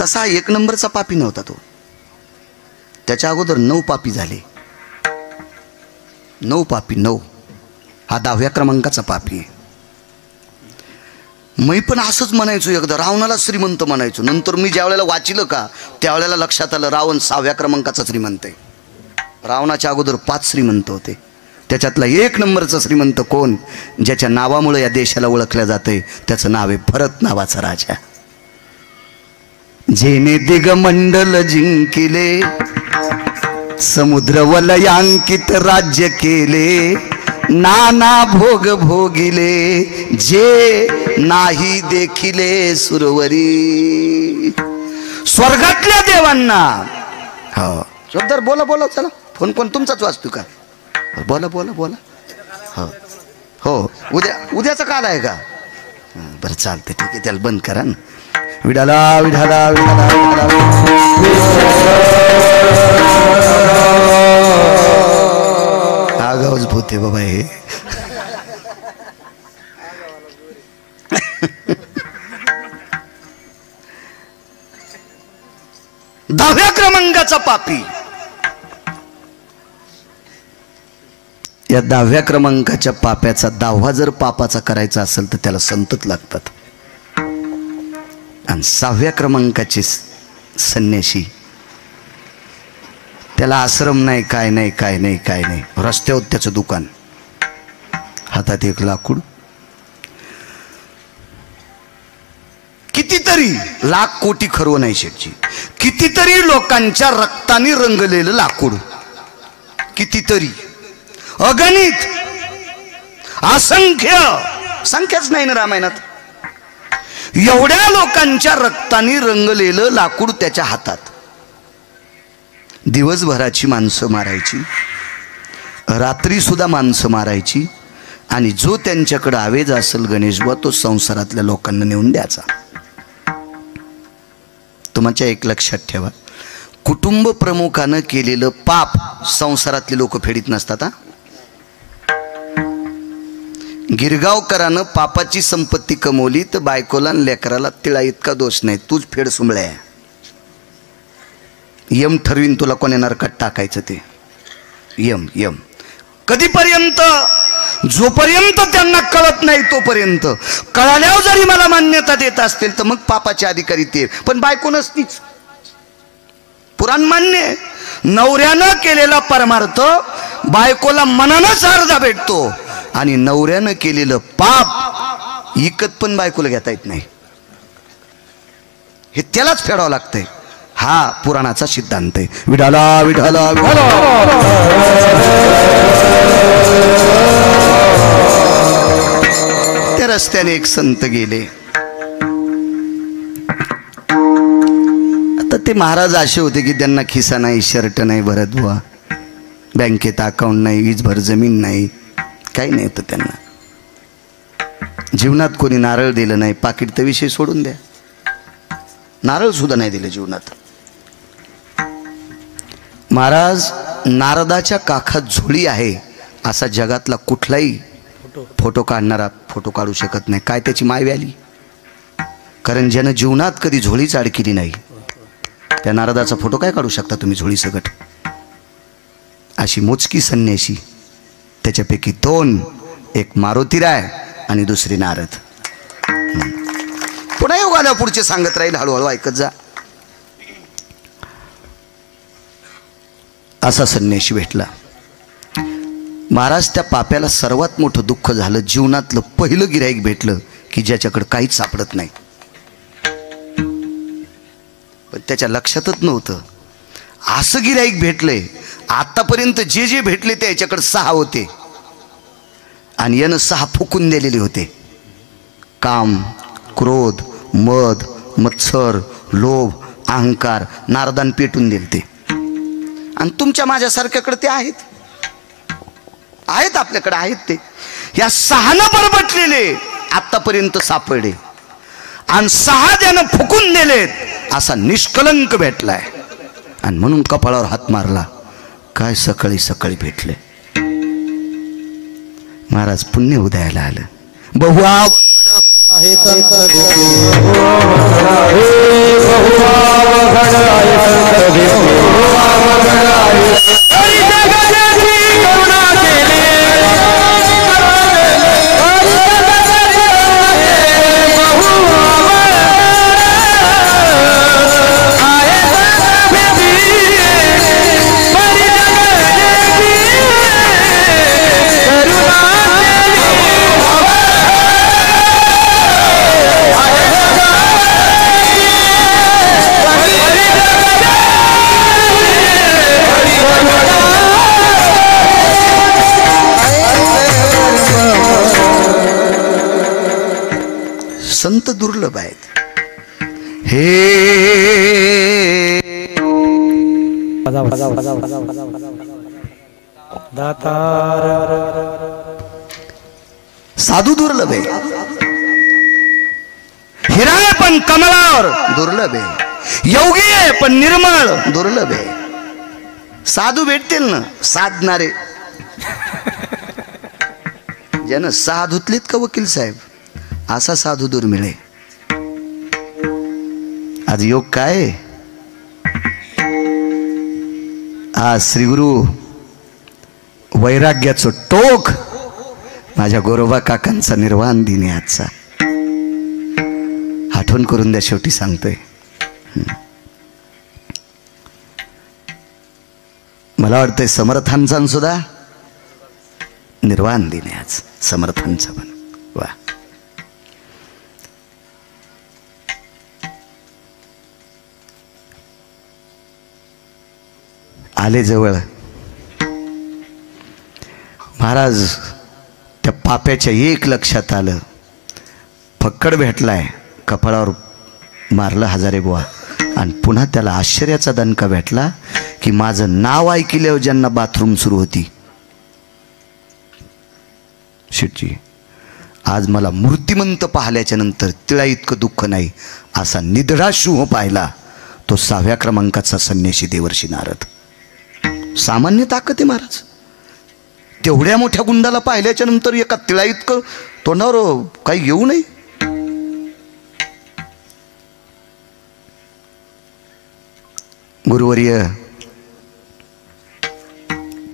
तसा 1 नंबरचा पापी नव्हता तो. त्याच्या अगोदर 9 पापी झाले. 9 पापी 9. हा 10व्या क्रमांकाचा पापी आहे. मी पण असंच म्हणायचो एकदा, रावणाला श्रीमंत म्हणायचो. नंतर मी ज्या वेळेला वाचिलं का त्यावेळेला लक्षात आलं रावण 6व्या क्रमांकाचा श्रीमंत आहे. रावणाच्या अगोदर 5 श्रीमंत होते. त्याच्यातला 1 नंबरचा श्रीमंत कोण? ज्याच्या नावामुळे या देशाला ओळखल्या जाते, त्याचं नाव आहे भरत नावाचा राजा. जेने दिगमंडल जिंकिले, समुद्र वलयांकित राज्य केले, नाना भोग भोगिले, जे नाही देखिले सुरवरी. स्वर्गातल्या देवांना. हो जोरदार बोला बोला. चला फोन कोण तुमचाच वाचतो का? बोला बोला बोला. हो हो उद्याचा काल आहे का? बरं चालतं ठीक आहे, त्याला बंद करा ना. विडाला विडाला विडाला आगाऊच भूते बाबा हे. दहाव्या क्रमांकाचा पापी. या 10व्या क्रमांकाच्या पाप्याचा 10वा जर पापाचा करायचा असेल तर त्याला संतत लागतात. आणि 6व्या क्रमांकाचे संन्यासी, त्याला आश्रम नाही, काय नाही काय नाही काय नाही. रस्त्यावर त्याचं दुकान, हातात 1 लाकूड. कितीतरी लाख कोटी खरवं नाही शेटची. कितीतरी लोकांच्या रक्ताने रंगलेलं लाकूड. कितीतरी, अगणित, असंख्य, संख्याच नाही ना रामायणात. एवढ्या लोकांच्या रक्ताने रंगलेलं लाकूड त्याच्या हातात. दिवसभराची माणसं मारायची, रात्री सुद्धा माणसं मारायची, आणि जो त्यांच्याकडे आवेज असेल गणेशबुवा तो संसारातल्या लोकांना नेऊन द्यायचा. तुमच्या एक लक्षात ठेवा, कुटुंब प्रमुखानं केलेलं पाप संसारातले लोक फेडीत नसतात. गिरगावकरानं पापाची संपत्ती कमवली तर बायकोला आणि लेकराला तिळा इतका दोष नाही, तूच फेड सुंबळ्या. यम ठरवीन तुला कोण्या नरकात टाकायचं ते. यम यम कधीपर्यंत? जोपर्यंत त्यांना कळत नाही तोपर्यंत. कळाल्यावर जरी मला मान्यता देत असतील तर मग पापाचे अधिकारी ते, पण बायको नसतीच. पुराण मान्य, नवऱ्यानं केलेला परमार्थ बायकोला मनानच अर्धा भेटतो, आणि नवऱ्यानं केलेलं पाप इकत पण बायकोला घेता येत नाही. हे त्यालाच फेडावं लागतंय. हा पुराणाचा सिद्धांत आहे. विडाला विडाला विडाला. त्या रस्त्याने एक संत गेले. आता ते महाराज असे होते की त्यांना खिसा नाही, शर्ट नाही भरत बुवा, बँकेत अकाउंट नाही, वीजभर जमीन नाही, काही नाही होतं त्यांना. जीवनात कोणी नारळ दिलं नाही. पाकिट तर विषय सोडून द्या, नारळ सुद्धा नाही दिलं जीवनात. महाराज नारदाच्या काखात झोळी आहे असा जगातला कुठलाही फोटो काढणारा फोटो काढू शकत नाही. काय त्याची माय व्याली? कारण ज्यानं जीवनात कधी झोळीच अडकिली नाही त्या नारदाचा फोटो काय काढू शकता तुम्ही झोळी सकट? अशी मोजकी संन्यासी, त्याच्यापैकी 2, एक मारुतीराय आणि दुसरी नारद. पुन्हा योग आल्या पुढचे सांगत राहील, हळूहळू ऐकत जा. असा संन्यासी भेटला. महाराज त्या पाप्याला सर्वात मोठं दुःख झालं. जीवनातलं पहिलं गिऱ्हाईक भेटलं की ज्याच्याकडे काहीच सापडत नाही. पण त्याच्या लक्षातच नव्हतं असं गिऱ्हाईक भेटलंय. आतापर्यंत जे जे भेटले ते याच्याकडे 6 होते आणि यानं 6 फुकून दिलेले होते. काम, क्रोध, मद, मत्सर, लोभ, अहंकार नारदान पेटून दिले ते. आणि तुमच्या माझ्यासारख्याकडे ते आहेत, आपल्याकडे आहेत ते. या 6नं बरबटलेले आतापर्यंत सापडले आणि 6 त्यानं फुकून दिलेत असा निष्कलंक भेटलाय. आणि म्हणून कपाळावर हात मारला. काय सकाळी सकाळी भेटले. महाराज पुण्य उदयाला आलं. बहु संत दुर्लभ आहेत. हे साधू दुर्लभ आहे. हिरा आहे पण कमळावर दुर्लभ आहे. योगी आहे पण निर्मळ दुर्लभ आहे. साधू भेटतील ना साधणारे, ज्यानं साधुतलीत का वकील साहेब, असा साधू दुर्मिळ आहे. आज योग काय, आज श्रीगुरु वैराग्याचं टोक माझ्या गोरोबा काकांचा निर्वाण दिन आहे आजचा. आठवण करून द्या, शेवटी सांगतोय. मला वाटतंय समर्थांचा सुद्धा निर्वाण दिन आहे आज, समर्थांचा पण. वा, आले जवळ महाराज. त्या पाप्याच्या एक लक्षात आलं, फक्कड भेटलाय, कपाळावर मारलं हजारे बुवा, आणि पुन्हा त्याला आश्चर्याचा दणका भेटला की माझं नाव ऐकल्यावर ज्यांना बाथरूम सुरू होती, शेटजी आज मला मूर्तिमंत पाहिल्याच्या नंतर तिला इतकं दुःख नाही असा निधडा शुभ पाहिला तो 6व्या क्रमांकाचा संन्यासी देवर्षी नारद. सामान्य ताकद आहे महाराज. तेवढ्या मोठ्या गुंडाला पाहिल्याच्या नंतर एका तिळा इतकं तोंडावर काही घेऊ नये. गुरुवर्य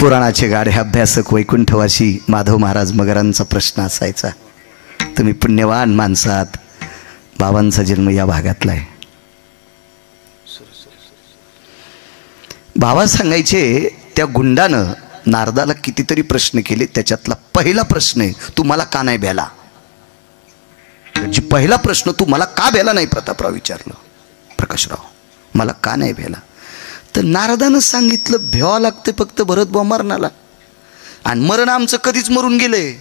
पुराणाचे गाढे अभ्यासक वैकुंठवासी माधव महाराज मगरांचा प्रश्न असायचा, तुम्ही पुण्यवान माणसात, बाबांचा जन्म या भागातला आहे. बाबा सांगायचे त्या गुंडानं नारदाला कितीतरी प्रश्न केले, त्याच्यातला पहिला प्रश्न आहे, तू मला का नाही भेला. जी पहिला प्रश्न, तू मला का भेला नाही, प्रतापराव विचारलं, प्रकाशराव मला का नाही भेला. तर नारदानं सांगितलं, भेवा लागते फक्त भरत बुवा मरणाला, आणि मरण आमचं कधीच मरून गेलंय.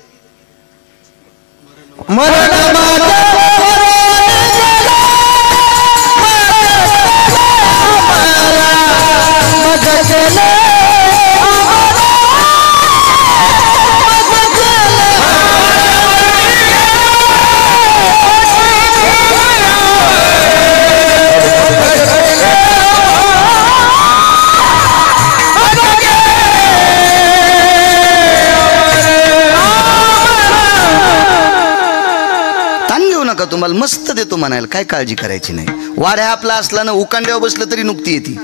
तुम्हाला मस्त देतो म्हणायला, काय काळजी करायची नाही. वाड्या आपला असला ना, उकांड्यावर बसलं तरी नुकती येते,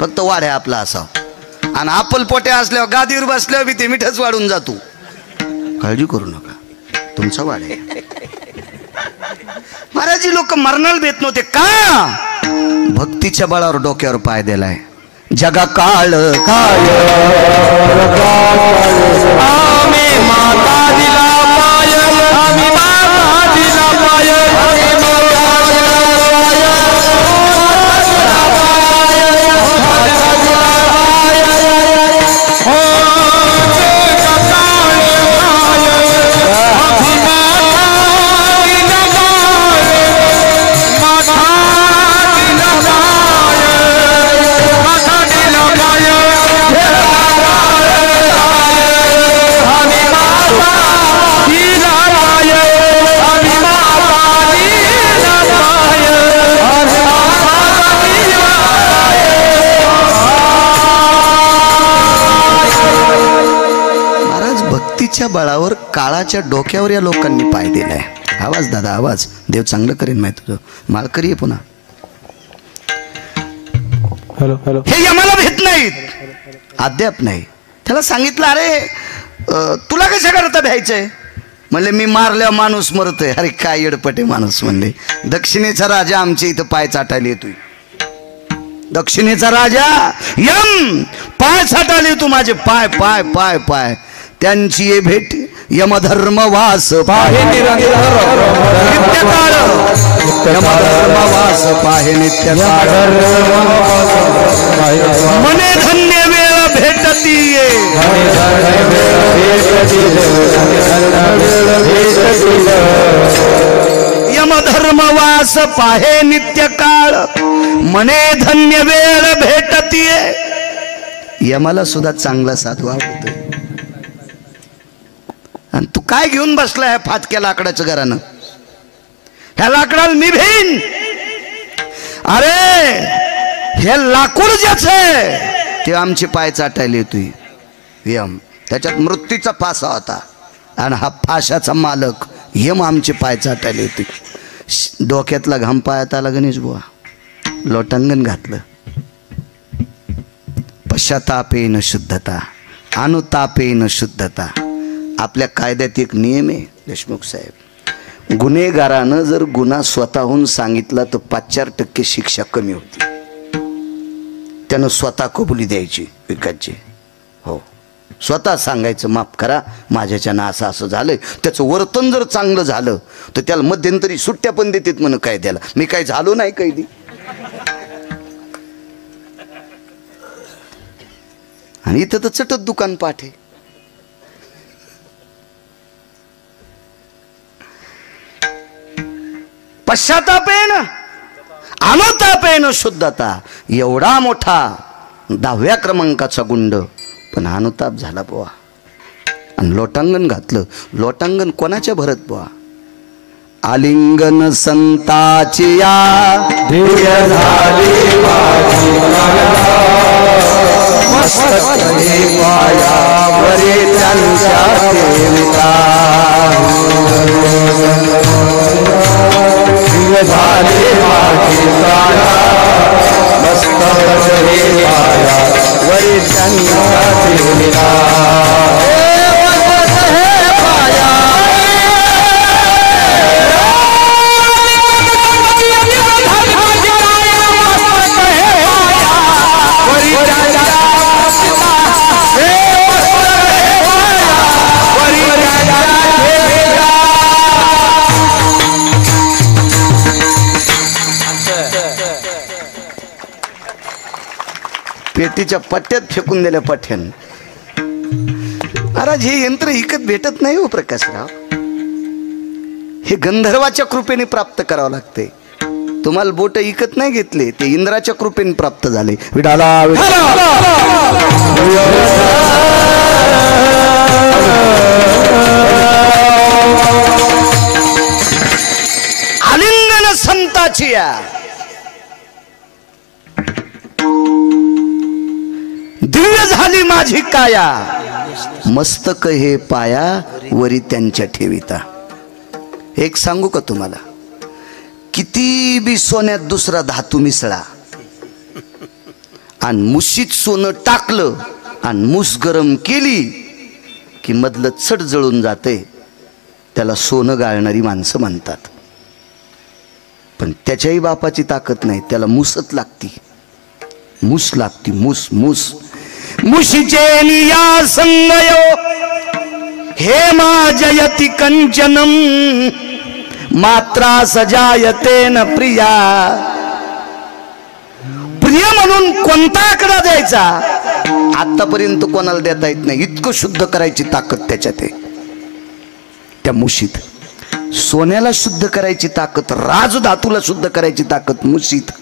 फक्त वाड्या आपला असावं. आणि आपल पोट्या असल्यावर गादीवर बसल्यावर ते मिठच वाढून जातो. काळजी करू नका, तुमचा वाड्या. महाराज लोक मरणाला भेट नव्हते का, भक्तीच्या बळावर डोक्यावर पाय दिलाय. जगा काळ काळ आम्ही माता दिला पाय, आम्ही माता दिला पाय, बळावर काळाच्या डोक्यावर या लोकांनी पाय दिलाय. आवाज दादा आवाज, देव चांगलं करेन माहिती तुझं, मालकरी आहे पुन्हा. हॅलो हॅलो, हे आम्हाला भेट नाहीत, अद्याप नाही. त्याला सांगितलं, अरे तुला कशा करता भ्यायचंय. म्हणले मी मारल्या माणूस मरतोय. अरे काय येडपटे माणूस. म्हणले दक्षिणेचा राजा आमच्या इथं पाय चाटायला येतोय. दक्षिणेचा राजा यम पाय चाटायला येतो माझे, पाय पाय पाय पाय. त्यांची ये भेट यमधर्मवास पाहे नित्यकाळ, यमधर्मवास पाहे नित्यकाळ. मने धन्य वेळ भेटती ये, दास पाहे नित्य काळ, मने धन्य वेळ भेटतीये. यमाला सुद्धा चांगला साधू आवडतोय. आणि तू काय घेऊन बसलाय फाटक्या लाकडाचं घरानं? ह्या लाकडाला मी भिन. अरे हे लाकूड ज्याच आहे ते आमचे पाय चाटायला येतोय. यम त्याच्यात मृत्यूचा फासा होता आणि हा फाशाचा मालक यम आमचे पाय चाटायला येतोय. डोक्यातला घाम पायात आला गणेश बुवा, लोटांगण घातलं. पश्चातापेन शुद्धता, अनुतापेन शुद्धता. आपल्या कायद्यात एक नियम आहे देशमुख साहेब, गुन्हेगारानं जर गुन्हा स्वतःहून सांगितला तर 5-4% शिक्षा कमी होती. त्यानं स्वतः कबुली द्यायची विकासची. हो, स्वतः सांगायचं माफ करा माझ्याच्यानं असं असं झालंय. त्याचं वर्तन जर चांगलं झालं तर त्याला मध्यंतरी सुट्ट्या पण देतात म्हण कायद्याला. मी काही झालो नाही कैदी. आणि इथं तर चटत दुकान पाठ आहे. पश्चातापेन अनुतापेन शुद्धता. एवढा मोठा 10व्या क्रमांकाचा गुंड पण अनुताप झाला बुवा आणि लोटांगण घातलं. लोटांगण कोणाच्या भरत बुवा? आलिंगन संताची या दिव्य झाली माझी मस्तके पायावरी त्यांच्या देवता. दिव्य झाली माझी मस्तके पायावरी त्यांच्या देवता. पेटीच्या पट्ट्यात फेकून दिल्या पठ्यान. महाराज हे यंत्र इकत भेटत नाही हो प्रकाशराव. हे गंधर्वाच्या कृपेने प्राप्त करावं लागते. तुम्हाला बोट इकत नाही घेतले, ते इंद्राच्या कृपेने प्राप्त झाले. विडाला आलिंगन संताची या दिव्य झाली माझी काया, मस्तक हे पाया वरी त्यांच्या ठेविता. एक सांगू का तुम्हाला, किती बी सोन्यात दुसरा धातू मिसळा आणि मुशीत सोनं टाकलं आणि मुस गरम केली की मधलं चट जळून जाते. त्याला सोनं गाळणारी माणसं म्हणतात. पण त्याच्याही बापाची ताकद नाही, त्याला मुसत लागती. मुस लागती, मुस मुस. मुशीचे निया संगयो हे जयति कंचनम मात्रा सजायते न प्रिया. प्रिय म्हणून कोणता आकडा द्यायचा आतापर्यंत कोणाला देता येत नाही. इतकं शुद्ध करायची ताकद त्याच्यात आहे त्या मुशीत. सोन्याला शुद्ध करायची ताकद, राजधातूला शुद्ध करायची ताकद मुशीत.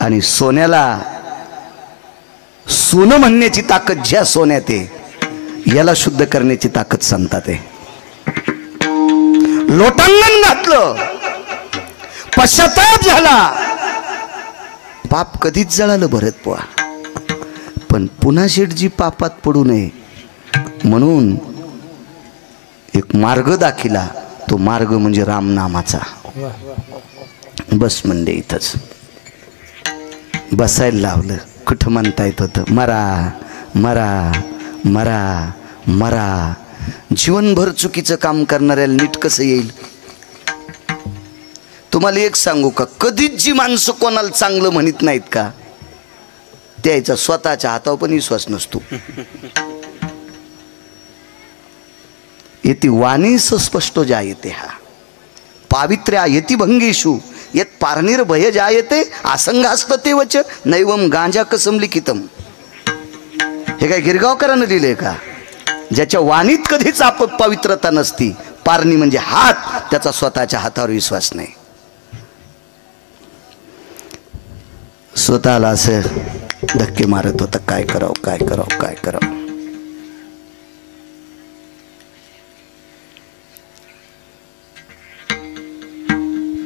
आणि सोन्याला सोनं म्हणण्याची ताकद ज्या सोन्यात आहे याला शुद्ध करण्याची ताकद संतात आहे. लोटांगण घातलं, पश्चाताप झाला, पाप कधीच जळालं भरत बुवा. पण पुन्हा शेठजी पापात पडू नये म्हणून एक मार्ग दाखिला. तो मार्ग म्हणजे रामनामाचा. बस म्हणजे इथंच बसायला लावलं. कुठं म्हणता येत होतं मरा मरा मरा मरा. जीवनभर चुकीचं काम करणाऱ्याला नीट कसं येईल? तुम्हाला एक सांगू का, कधीच जी माणसं कोणाला चांगलं म्हणत नाहीत का त्याचा स्वतःच्या हातावर पण विश्वास नसतो. येती वाणी स्पष्ट जायते हा पावित्र्या येती भंगेशु येत पारणीर भय जायते आसंगास्त ते वच नैवम गांजा कसम लिखितम. हे काय गिरगावकरांना लिहिलंय का? ज्याच्या वाणीत कधीच पवित्रता नसती पारणी म्हणजे हात, त्याचा स्वतःच्या हातावर विश्वास नाही. स्वतःला असं धक्के मारत होता, काय करावं काय करावं काय करावं.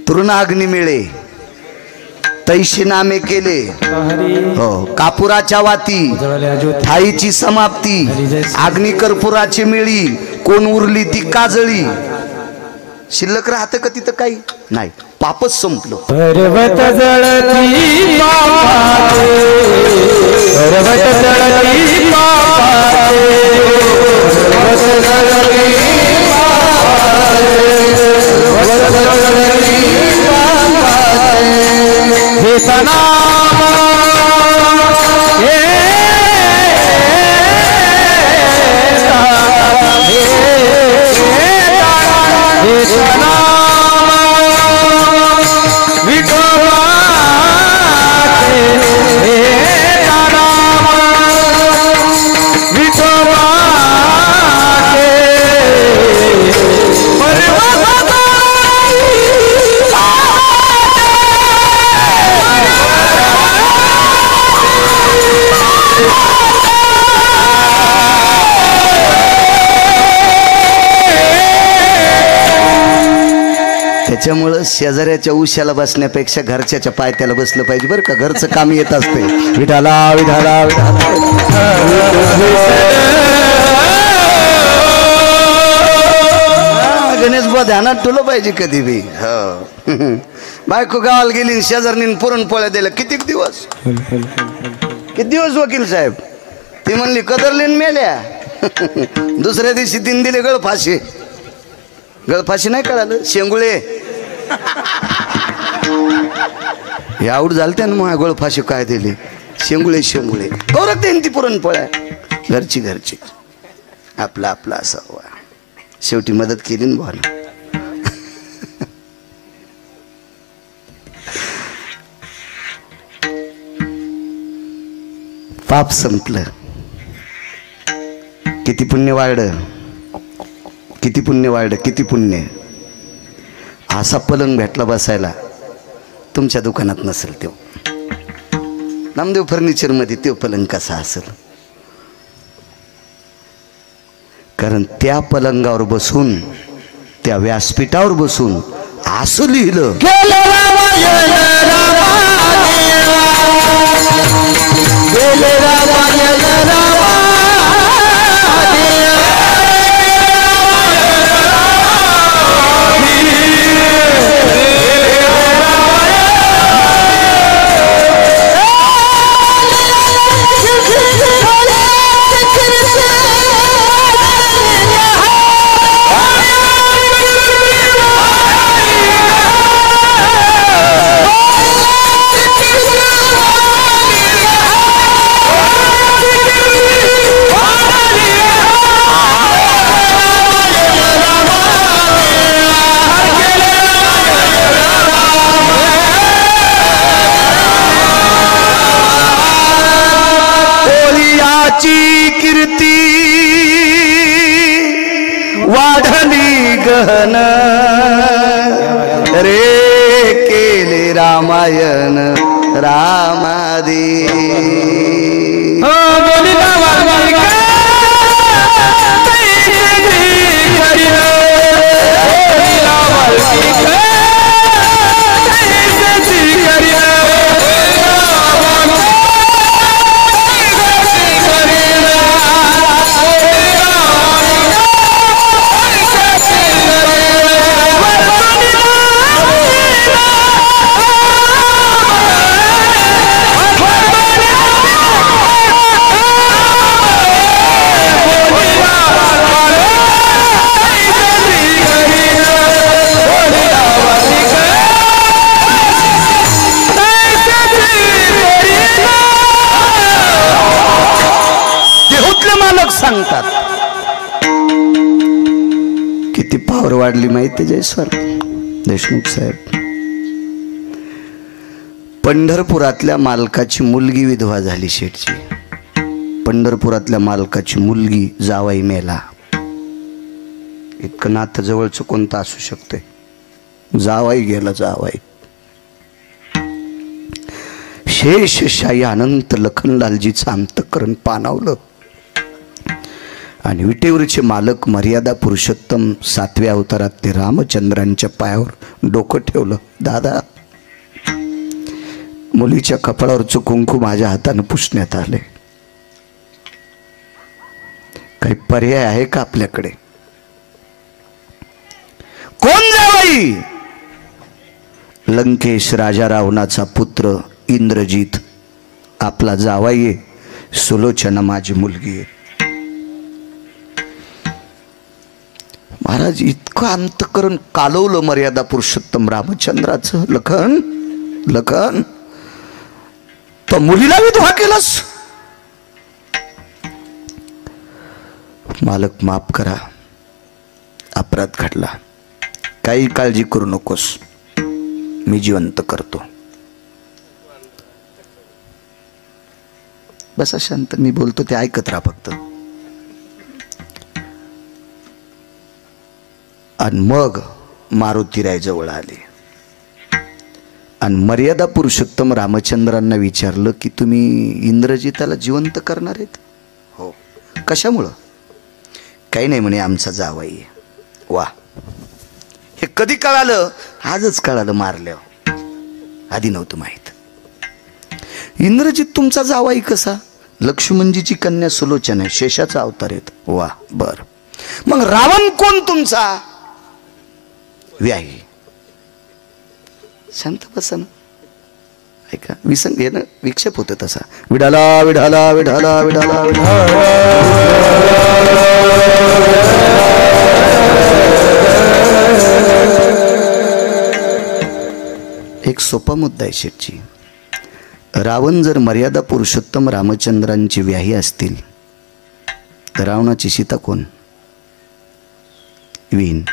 तृणाग्नी मिळे तैशी नामे केले, हो कापुराच्या वाती ठाईची समाप्ती, अग्नी कर्पुराची मिळी, कोण उरली ती काजळी. शिल्लक राहतं का तिथं काही नाही, पापच संपलं. पर्वत जळती पापाचे, पर्वत जळती पापाचे, पर्वत जळती पापाचे, पर्वत जळती पापाचे. हे तनाम हे त्याच्यामुळं शेजाऱ्याच्या उशाला बसण्यापेक्षा घरच्याच्या पायथ्याला बसलं पाहिजे बरं का. घरचं काम येत असते. विठाला विठाला गणेश बा ध्यानात ठेवलं पाहिजे कधी बी. हो बायको गावाला गेली, शेजारनी पुरणपोळ्या दिल्या. किती दिवस वकील साहेब. ती म्हणली कदरलीन मेल्या. दुसऱ्या दिवशी तीन दिले गळफाशी. गळफाशी नाही कळालं, शेंगुळे. हे आवड झालं त्यानं मग गळफाशी काय दिली, शेंगुळे शेंगुळे. गौरव देईन ती पुरणपोळ्या घरची घरची, आपला आपला असावा. शेवटी मदत केली ना भावानं. पाप संपलं. किती पुण्य वाढलं, किती पुण्य वाढलं, किती पुण्य. असा पलंग भेटला बसायला, तुमच्या दुकानात नसेल. तो नामदेव फर्निचर मध्ये तो पलंग कसा असेल. कारण त्या पलंगावर बसून, त्या व्यासपीठावर बसून असं लिहिलं, कीर्ती वाढली गहन रे केले रामायण रामादी. सांगतात किती पावर वाढली माहिती जयस्वाल देशमुख साहेब. पंढरपुरातल्या मालकाची मुलगी विधवा झाली शेठची. पंढरपुरातल्या मालकाची मुलगी जावाई मेला. इतकं नातं जवळचं कोणतं असू शकते? जावाई गेला, जावाई. शेषशाही अनंत लखनलालजीचं अंतःकरण पाणावलं आणि विटेवरचे मालक मर्यादा पुरुषोत्तम 7व्या अवतारातले रामचंद्रांच्या पायावर डोकं ठेवलं. दादा, मुलीच्या कपाळावरचं कुंकू माझ्या हातानं पुसण्यात आले. काही पर्याय आहे का आपल्याकडे? कोण जावई? लंकेश राजा रावणाचा पुत्र इंद्रजित आपला जावाई आहे. सुलोचना माझी मुलगी आहे. महाराज इतकं अंतःकरण कालवलं मर्यादा पुरुषोत्तम रामचंद्राचं. लखन, लखन, तो मुलीला विधवा केलास? मालक माफ करा, अपराध घडला, काही काळजी करू नकोस, मी जिवंत करतो. बसा शांत, मी बोलतो ते ऐकत राहा फक्त. आणि मग मारुतीराय जवळ आले आणि मर्यादा पुरुषोत्तम रामचंद्रांना विचारलं की तुम्ही इंद्रजिताला जिवंत करणार आहेत? हो. कशामुळं? काही नाही म्हणे, आमचा जावई आहे. वा, हे कधी कळालं? आजच कळालं मारल्यावर, आधी नव्हतं माहित. इंद्रजित तुमचा जावाई कसा? लक्ष्मणजीची कन्या सुलोचना आहे, शेषाचा अवतार आहेत. वा, बर. मग रावण कोण तुमचा? व्याही. शांत बसा ना, ऐका. विसंग हे ना, विक्षेप होत तसा. विडाला विडाला विडाला विडाला विडाला. एक सोपा मुद्दा आहे शेठजी. रावण जर मर्यादा पुरुषोत्तम रामचंद्रांची व्याही असतील तर रावणाची सीता कोण? विहीन.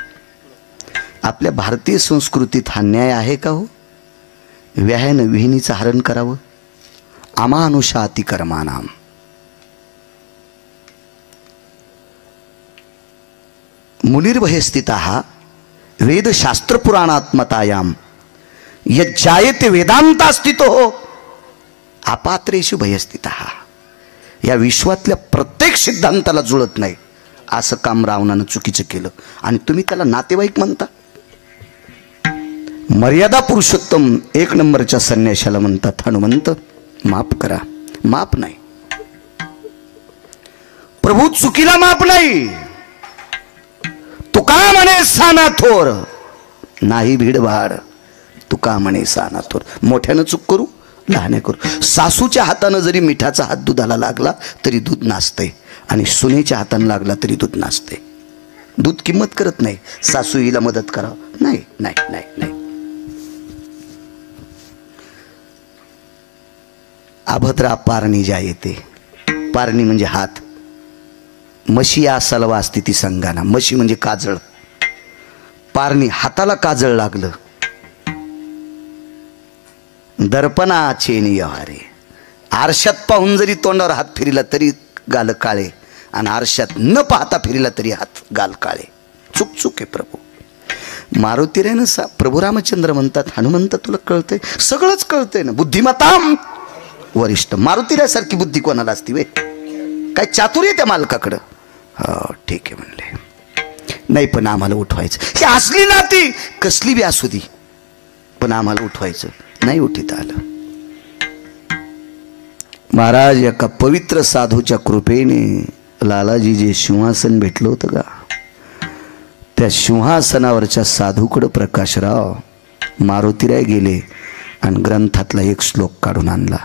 आपल्या भारतीय संस्कृतीत हा न्याय आहे का हो? व्याह्यानं विहिनीचं हरण करावं? अमानुषा अतिकर्मानाम. मुनिर्भयस्थितः वेदशास्त्रपुराणात्मतायाम यज्जायते वेदांतास्थितो अपात्रेषु भयस्थितः. या विश्वातल्या प्रत्येक सिद्धांताला जुळत नाही असं काम रावणानं चुकीचं केलं आणि तुम्ही त्याला नातेवाईक म्हणता. मर्यादा पुरुषोत्तम 1 नंबरच्या संन्याशाला म्हणतात, हनुमंत माफ करा. माफ नाही प्रभू, चुकीला माफ नाही. तुका म्हणे साना थोर, नाही भीडभाड. तुका म्हणे साना थोर. मोठ्यानं चूक करू, लहाने करू. सासूच्या हातानं जरी मिठाचा हात दुधाला लागला तरी दूध नासते आणि सुनेच्या हातानं लागला तरी दूध नासते. दूध किंमत करत नाही. सासू हिला मदत करावं, नाही नाही नाही नाही. अभद्रा पारणी ज्या येते. पारणी म्हणजे हात. म्हशी या सलवा स्थिती संगाना. म्हशी म्हणजे काजळ. पारणी हाताला काजळ लागलं. दर्पणा चेनी यहारे. आरशात पाहून जरी तोंडावर हात फिरला तरी गाल काळे आणि आरशात न पाहता फिरला तरी हात गाल काळे. चूक चूक आहे प्रभू. मारुतीरायनं प्रभू रामचंद्र म्हणतात, हनुमंत तुला कळतंय? सगळंच कळतंय ना. बुद्धिमताम वरिष्ठ. मारुतीरायसारखी बुद्धी कोणाला असती वे? काय चातुर्य त्या मालकाकडं? हो ठीक आहे म्हणले. नाही पण आम्हाला उठवायचं. ही असली नाती कसली बी असू दे, पण आम्हाला उठवायचं. नाही उठीत आलं. महाराज एका पवित्र साधूच्या कृपेने लालाजी जे सिंहासन भेटलं होतं का, त्या सिंहासनावरच्या साधूकडं प्रकाशराव मारुतीराय गेले आणि ग्रंथातला एक श्लोक काढून आणला.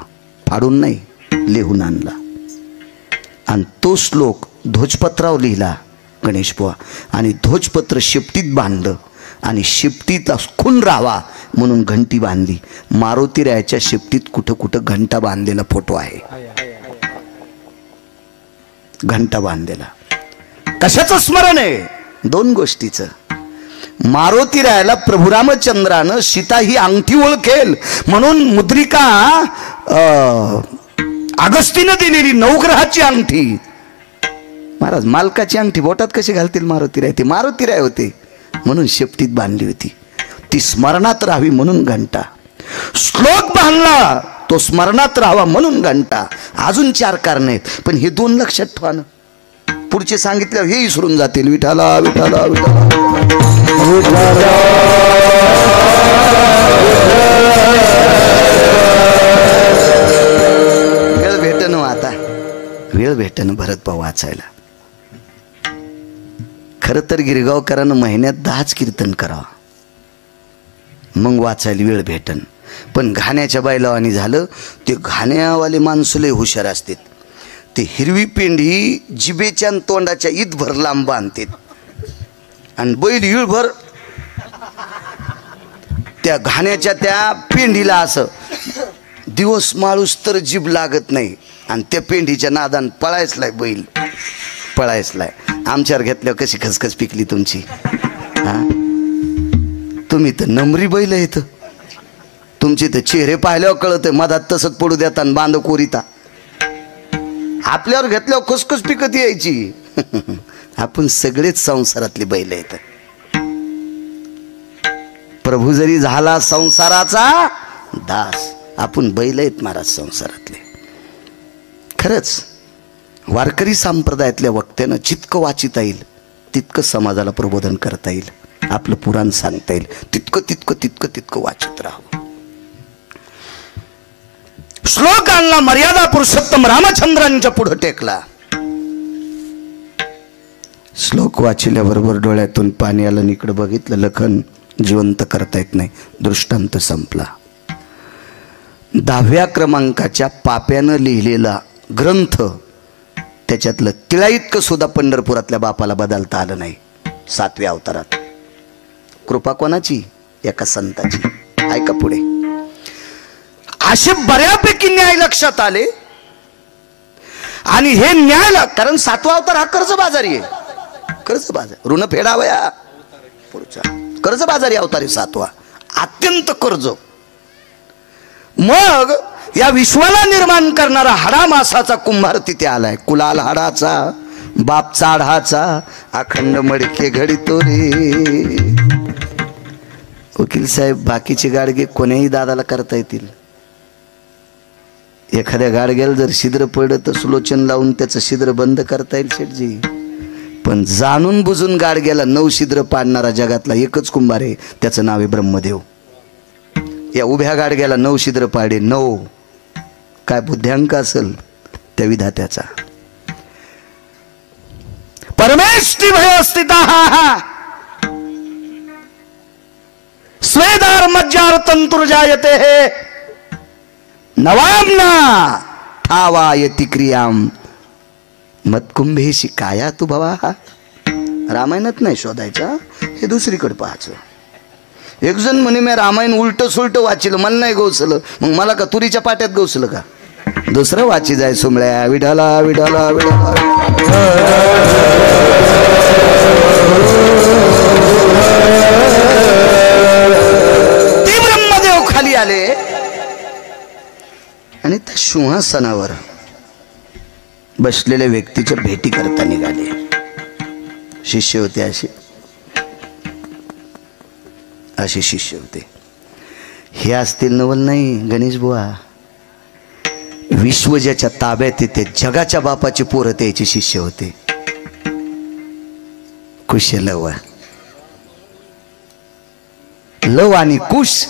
फाडून नाही, लिहून आणला. आणि तो श्लोक ध्वजपत्रावर लिहिला गणेश बुवा, आणि ध्वजपत्र शिपटीत बांधलं आणि शिपटीत खून राहावा म्हणून घंटी बांधली. मारुतीरायाच्या शिपटीत कुठं कुठं घंटा बांधलेला फोटो आहे. घंटा बांधलेला. कशाचं स्मरण आहे? 2 गोष्टीचं. मारुतीरायाला प्रभू रामचंद्रानं सीता ही अंगठी ओळखेल म्हणून मुद्रिका अगस्तीनं दिलेली 9 ग्रहाची अंगठी महाराज मालकाची अंगठी बोटात कशी घालतील मारुतीराय? ती मारुतीराय होते म्हणून शेपटीत बांधली होती. ती स्मरणात राहावी म्हणून घंटा. श्लोक बांधला तो स्मरणात राहावा म्हणून घंटा. अजून 4 कारण आहेत, पण हे 2 लक्षात ठेवा ना. पुढचे सांगितल्यावर हे विसरून जातील. विठाला विठाला विठाला वेळ भेटन आता, वेळ भेटन भरतभाऊ वाचायला. खरं तर गिरगावकरांना महिन्यात 10च कीर्तन करावं, मग वाचायला वेळ भेटन. पण घाण्याच्या बैलावानी झालं. ते घाण्यावाले माणसं लय हुशार असतात. ते हिरवी पेंढी जिबेच्या आणि तोंडाच्या ईदभर लांब बांधतात आणि बैल इळभर त्या घाण्याच्या त्या पेंढीला असं दिवस माळूस तर जीभ लागत नाही आणि त्या पेंढीच्या नादान पळायचलाय बैल, पळायचलाय. आमच्यावर घेतल्यावर कशी खसखस पिकली तुमची. हा, तुम्ही तर नमरी बैल येत. तुमचे तर चेहरे पाहिल्यावर कळत मधात तसंच पडू देता आणि बांध कोरिता. आपल्यावर घेतल्यावर खसखस पिकत यायची. आपण सगळेच संसारातले बैल आहेत. प्रभू जरी झाला संसाराचा दास, आपण बैल आहेत महाराज संसारातले. खरंच वारकरी संप्रदायातल्या वक्त्यानं जितकं वाचिता येईल तितकं समाजाला प्रबोधन करता येईल, आपलं पुराण सांगता येईल तितकं तितकं तितकं तितकं वाचित राहावं. श्लोक आणला, मर्यादा पुरुषोत्तम रामचंद्रांच्या पुढे टेकला. श्लोक वाचल्याबरोबर डोळ्यातून पाणी आलं. इकडे बघितलं, लखन जिवंत करता येत नाही. दृष्टांत संपला. 10व्या क्रमांकाच्या पाप्यानं लिहिलेला ग्रंथ, त्याच्यातलं तिळा इतकं सुद्धा पंढरपुरातल्या बापाला बदलता आलं नाही. 7व्या अवतारात कृपा कोणाची? एका संताची. ऐका पुढे. असे बऱ्यापैकी न्याय लक्षात आले आणि हे न्याय, कारण 7वा अवतार हा कर्जबाजारी आहे. कर्जबाजार, ऋण फेडावया पुढचा कर्जबाजारी अवतार आहे 7वा. अत्यंत कर्ज. मग या विश्वाला निर्माण करणारा हाडा मासाचा कुंभार तिथे आलाय. कुलाल हाडाचा, बाप चाढाचा, अखंड मडके घडितो रे. वकील साहेब, बाकीचे गाडगे कोण्याही दादाला करता येतील. एखाद्या गाडग्याला जर छिद्र पडलं तर सुलोचन लावून त्याचं छिद्र बंद करता येईल शेठजी. पण जाणून बुजून गाडग्याला 9 छिद्र पाडणारा जगातला एकच कुंभार आहे, त्याचं नाव आहे ब्रह्मदेव. या उभ्या गाडग्याला 9 छिद्र पाडे. 9 काय बुद्ध्यांक असेल त्या विधात्याचा. परमेष्ठी भय स्थिता स्वेदार मज्जार तंतुर्जायते हे नवामना ठावायति क्रियाम मतकुंभेशी काया तू भवा. रामायणात नाही शोधायचा, हे दुसरीकडे पाहायचं. एक जण म्हणे मी रामायण उलट सुलट वाचिलं, मला नाही गवसलं. मग मला का तुरीच्या पाट्यात गवसलं का? दुसरं वाची जाय सुमळ्या. विठाला विठाला विठाला. ते ब्रह्मदेव खाली आले आणि त्या सिंहासनावर बसलेल्या व्यक्तीच्या भेटी करता निघाले. शिष्य होते असे शिष्य होते. हे असतील नवल नाही गणेश बुवा. विश्व ज्याच्या ताब्यात येते, जगाच्या बापाचे पोरं त्याचे शिष्य होते. कुश लव, लव आणि कुश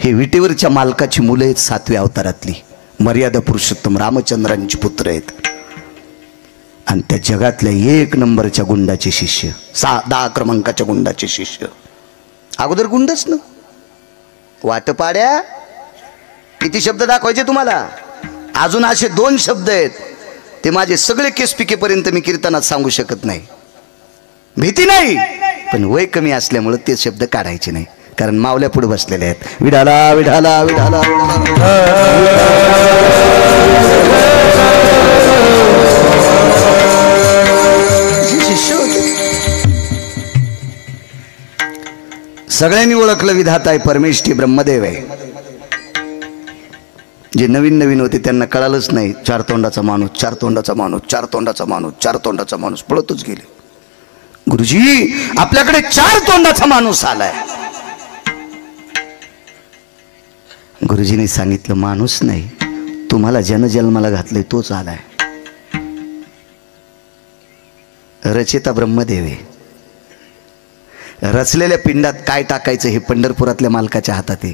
हे विटेवरच्या मालकाची मुलं आहेत. 7व्या अवतारातली मर्यादा पुरुषोत्तम रामचंद्रांची पुत्र आहेत. आणि त्या जगातल्या 1 नंबरच्या गुंडाचे शिष्य, 10 क्रमांकाच्या गुंडाचे शिष्य. अगोदर गुंडच ना. वाटपाड्या किती शब्द दाखवायचे तुम्हाला? अजून असे 2 शब्द आहेत, ते माझे सगळे केस पिकेपर्यंत मी कीर्तनात सांगू शकत नाही. भीती नाही, पण वय कमी असल्यामुळे ते शब्द काढायचे नाही, कारण मावल्या पुढे बसलेले आहेत. विडाला विडाला विडाला. शिष्य होते. सगळ्यांनी ओळखलं विधाता आहे, परमेष्ठी ब्रह्मदेव आहे. जे नवीन नवीन होते त्यांना कळालंच नाही, चार तोंडाचा माणूस, चार तोंडाचा माणूस, चार तोंडाचा माणूस, चार तोंडाचा माणूस, पळतच गेले. गुरुजी आपल्याकडे चार तोंडाचा माणूस आलाय. गुरुजींनी सांगितलं माणूस नाही, तुम्हाला जन्मला घातलंय तोच आलाय. रचेता ब्रह्मदेव आहे. रचलेल्या पिंडात काय टाकायचं हे पंढरपुरातल्या मालकाच्या हातात आहे.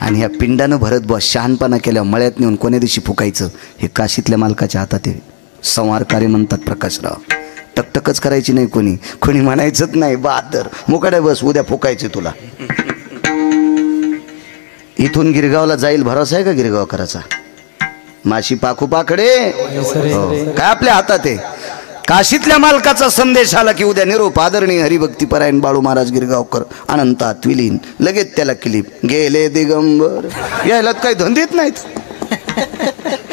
आणि ह्या पिंडानं भरत बस शहाणपणा केल्या मळ्यात नेऊन कोण्या दिवशी फुकायचं हे काशीतल्या मालकाच्या हातात आहे. संवारकारी म्हणतात प्रकाशराव. टकटकच करायची नाही, कोणी कोणी म्हणायचंच नाही बहादर मुकाड्या बस उद्या फुकायचे तुला. इथून गिरगावला जाईल भरोसा आहे का गिरगाव करायचा? माशी पाखू पाकडे काय आपल्या हातात आहे. काशीतल्या मालकाचा संदेश आला की उद्या निरोप आदरणीय हरिभक्तीपरायण बाळू महाराज गिरगावकर अनंतात विलीन. लगेच त्याला क्लिप गेले दिगंबर. यायला काही धंदेत नाहीत.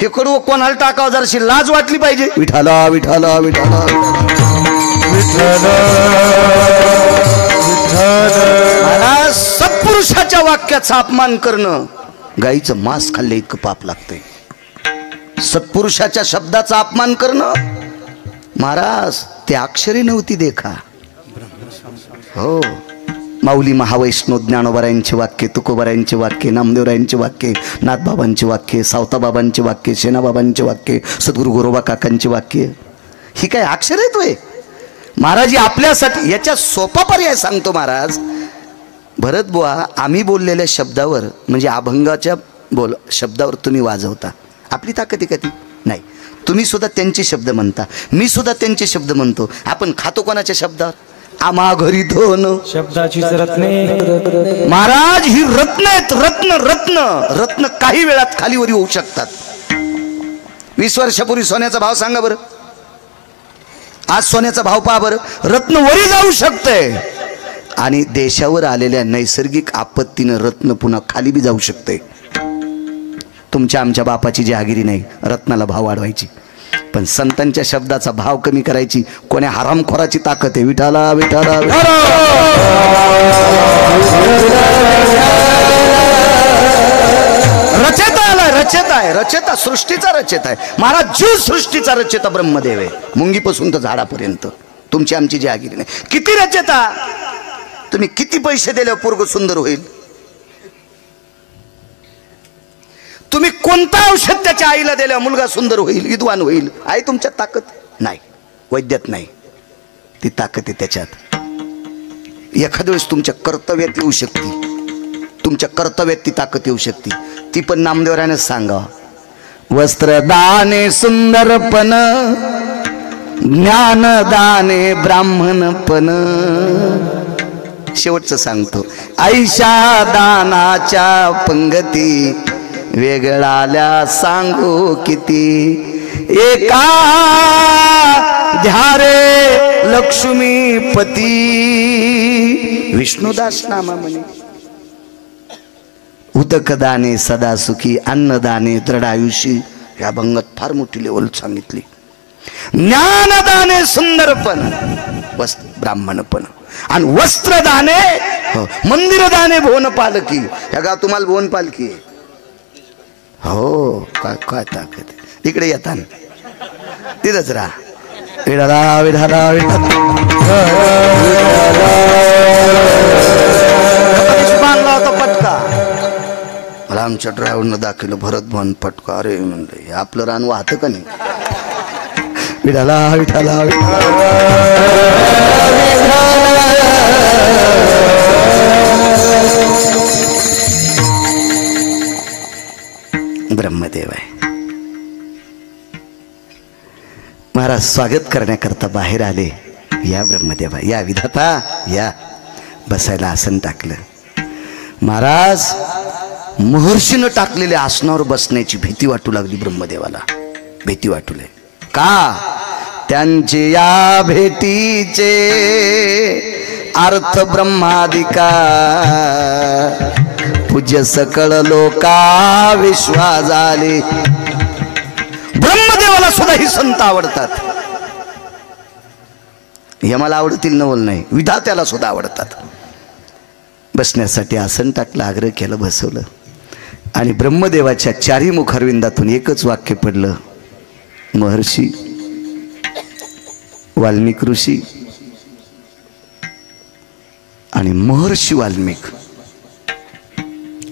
हे कडू कोणाला टाकावं जराशी लाज वाटली पाहिजे. विठाला विठाला विठाला विठाला. सत्पुरुषाच्या वाक्याचा अपमान करणं गाईचं मांस खाल्ले इतकं पाप लागतंय. सत्पुरुषाच्या शब्दाचा अपमान करणं महाराज ते अक्षरी नव्हती देखा. हो माऊली महावैष्णव ज्ञानोबरायांचे वाक्य, तुकोबरायांचे वाक्य, नामदेवरायांचे वाक्य, नाथबाबांचे वाक्य, सावताबाबांचे वाक्य, शेणाबाबांचे वाक्य, सद्गुरू गोरोबा काकांचे वाक्य, ही काय अक्षर आहेत होय महाराज? आपल्यासाठी याच्या सोपा पर्याय सांगतो महाराज. भरत बुवा आम्ही बोललेल्या शब्दावर म्हणजे अभंगाच्या शब्दावर तुम्ही वाजवता. आपली ताकद आहे का ती? नाही. तुम्ही सुद्धा त्यांचे शब्द म्हणता, मी सुद्धा त्यांचे शब्द म्हणतो. आपण खातो कोणाच्या शब्दावर? आम्हा घरी धन शब्दाची रत्ने महाराज. ही रत्न आहेत, रत्न रत्न रत्न काही वेळात खालीवरी होऊ शकतात. 20 वर्षापूर्वी सोन्याचा भाव सांगा बरं. आज सोन्याचा भाव पहा बरं. रत्न वरी जाऊ शकतंय आणि देशावर आलेल्या नैसर्गिक आपत्तीनं रत्न पुन्हा खाली बी जाऊ शकते. तुमच्या आमच्या बापाची जहागिरी नाही रत्नाला भाव वाढवायची, पण संतांच्या शब्दाचा भाव कमी करायची कोण्या हरामखोराची ताकद आहे? विठाला विठाला. रचेता आला, रचेता आहे, रचेता सृष्टीचा रचेता आहे महाराज. जीव सृष्टीचा रचेता ब्रह्मदेव आहे, मुंगीपासून तर झाडापर्यंत. तुमची आमची जहागिरी नाही. किती रचेता, तुम्ही किती पैसे दिले पोरग सुंदर होईल? तुम्ही कोणता औषध त्याच्या आईला दिल्या मुलगा सुंदर होईल, विद्वान होईल? आहे तुमच्यात ताकद? नाही, वैद्यात नाही. ती ताकद आहे त्याच्यात. एखाद्या वेळेस तुमच्या कर्तव्यात येऊ शकते, तुमच्या कर्तव्यात ती ताकद येऊ शकते. ती पण नामदेवरायानेच सांगा. वस्त्रदाने सुंदरपण, ज्ञानदाने ब्राह्मणपण. शेवटचं सांगतो. ऐशा दानाच्या पंगती वेगळाल्या सांगू किती. एका ध्यारे लक्ष्मीपती. विष्णुदास नामा म्हणे. उदकदाने सदा सुखी, अन्नदाने दृढायुषी. या भंगात फार मोठी लेवल सांगितली. ज्ञानदाने सुंदरपण, ब्राह्मणपण. आणि वस्त्रदाने मंदिरदाने भुवन पालकी. ह्या गा तुम्हाला भुवन पालकी आहे. हो काय काय ताकद. इकडे येता तिथंच राहा. विठाला विठाला बांधला होता पटका. मला आमच्या ड्रायव्हरनं दाखवलं भरत भवन पटका. अरे म्हणलं आपलं रान वाहतं का नाही? विठाला विठाला ब्रह्मदेव आहे महाराज. स्वागत करण्याकरता बाहेर आले. या ब्रह्मदेवा, या विधाता, या. बसायला आसन टाकलं महाराज. महर्षीनं टाकलेल्या आसनावर बसण्याची भीती वाटू लागली ब्रह्मदेवाला. भीती वाटू लागली का? त्यांचे या भेटीचे अर्थ ब्रह्मादिका. पूज्य सकळ लोका विश्वा झाले. ब्रह्मदेवाला सुद्धा ही संत आवडतात. हे मला आवडतील नवल नाही, विधात्याला सुद्धा आवडतात. बसण्यासाठी आसन टाकलं, आग्रह केलं, बसवलं. आणि ब्रह्मदेवाच्या चारी मुखारविंदातून एकच वाक्य पडलं, महर्षी वाल्मिक ऋषी. आणि महर्षी वाल्मिक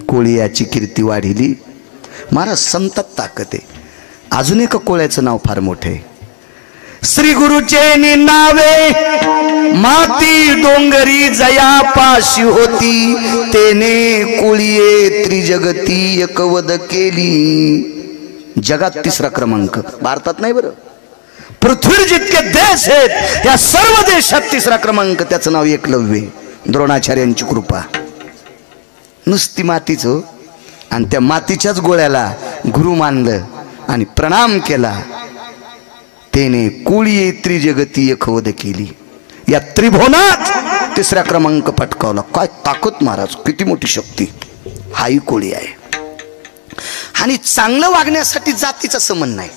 कोळी याची कीर्ती वाढिली. महाराज संतात ताकद आहे. अजून एका कोळ्याचं नाव फार मोठे आहे. श्री गुरुचे नावे माती डोंगरी जया पाशी होती, तेने कोळीये त्रिजगती एकवद केली. जगात 3रा क्रमांक, भारतात नाही बरं, पृथ्वीवर जितके देश आहेत या सर्व देशात 3रा क्रमांक. त्याचं नाव एकलव्य. द्रोणाचार्यांची कृपा. नुसती मातीच हो. आणि त्या मातीच्याच गोळ्याला गुरु मानलं आणि प्रणाम केला. तेने कोळीये त्रिजगती एकवद केली. या त्रिभुवनात 3रा क्रमांक पटकावला. काय ताकद महाराज, किती मोठी शक्ती. हाही कोळी आहे. आणि चांगलं वागण्यासाठी जातीचा संबंध नाही.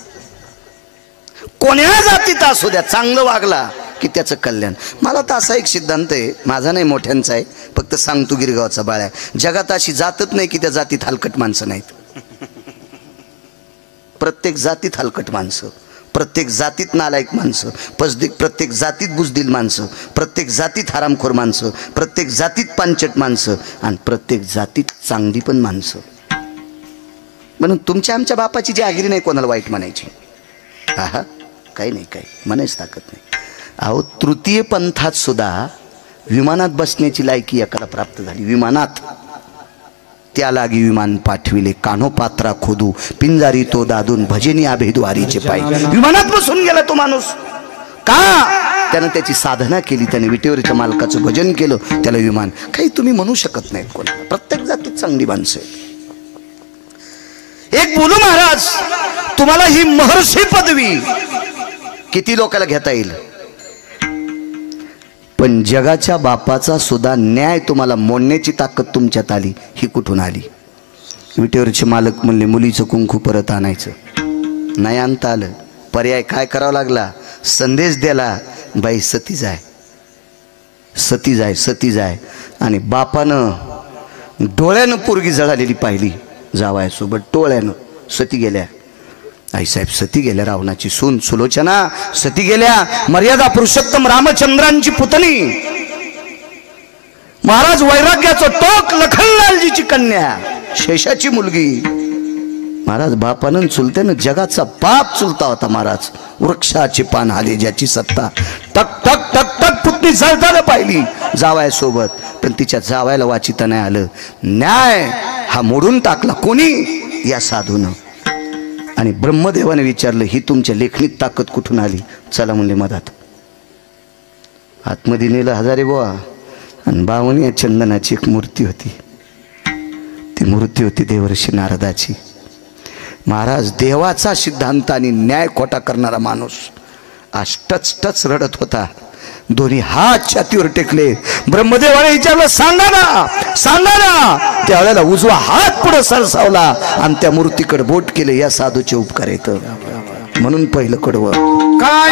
कोण्या जातीचा असू द्या, चांगलं वागला की त्याचं कल्याण. मला तर असा एक सिद्धांत आहे, माझा नाही मोठ्यांचा आहे, फक्त सांगतो गिरगावचा बाळ आहे. जगात अशी जातच नाही की त्या जातीत हलकट माणसं नाहीत. प्रत्येक जातीत हलकट माणसं, प्रत्येक जातीत नालायक माणसं, प्रत्येक जातीत बुजदिल माणसं, प्रत्येक जातीत हरामखोर माणसं, प्रत्येक जातीत पांचट माणसं, आणि प्रत्येक जातीत चांगली पण माणसं. म्हणून तुमच्या आमच्या बापाची जी आगिरी नाही कोणाला वाईट म्हणायची. हा काही नाही, काही म्हणायच ताकद नाही. अहो तृतीय पंथात सुद्धा विमानात बसण्याची लायकी एकाला प्राप्त झाली. विमानात त्या लागी विमान पाठविले, कान्होपात्रा खोदू पिंजारी तो दादून भजनी आभेद्वारीचे पायी. विमानात बसून गेला तो माणूस. का? त्यानं त्याची साधना केली, त्याने विटेवरच्या मालकाचं भजन केलं. त्याला विमान. काही तुम्ही म्हणू शकत नाहीत कोणाला. प्रत्येक जातीत चांगली माणसं आहेत. एक बोलू महाराज, तुम्हाला ही महर्षी पदवी किती लोकांना घेता येईल, पण जगाच्या बापाचा सुद्धा न्याय तुम्हाला मोडण्याची ताकद तुमच्यात आली. ही कुठून आली? विटेवरचे मालक म्हणले मुलीचं कुंकू परत आणायचं. नाही आणता आलं. पर्याय काय करावा लागला? संदेश द्याला, बाई सती जाय, सती जाय, सती जाय. आणि बापानं डोळ्यानं पोरगी जळालेली पाहिली. जावयासोबत डोळ्यानं सती गेल्या. आईसाहेब सती गेल्या. रावणाची सून सुलोचना सती गेल्या. मर्यादा पुरुषोत्तम रामचंद्रांची पुतणी. महाराज वैराग्याचं टोक लखनलालजीची कन्या, शेषाची मुलगी. महाराज बापानं चुलत्यानं जगाचा बाप चुलता होता. महाराज वृक्षाची पान आले ज्याची सत्ता. टक टक टक टक पुतणी जळताना पाहिली जावयासोबत, पण तिच्या जावयाला वाचिता नाही आलं. न्याय हा मोडून टाकला कोणी? या साधूनं. आणि ब्रह्मदेवाने विचारलं, ही तुमच्या लेखणीत ताकद कुठून आली? चला म्हणले मधात. आतमध्ये नेलं हजारे बुवा. आणि बावणी चंदनाची एक मूर्ती होती. ती मूर्ती होती देवर्षी नारदाची. महाराज देवाचा सिद्धांत आणि न्याय खोटा करणारा माणूस आज टच टच रडत होता. दोन्ही हात छातीवर टेकले. ब्रह्मदेवाने विचारलं, सांगा ना, सांगा ना. त्यावेळेला उजवा हात पुढे सरसावला आणि त्या मूर्तीकडे बोट केले. या साधूचे उपकार येतं. म्हणून पहिलं कडवं काय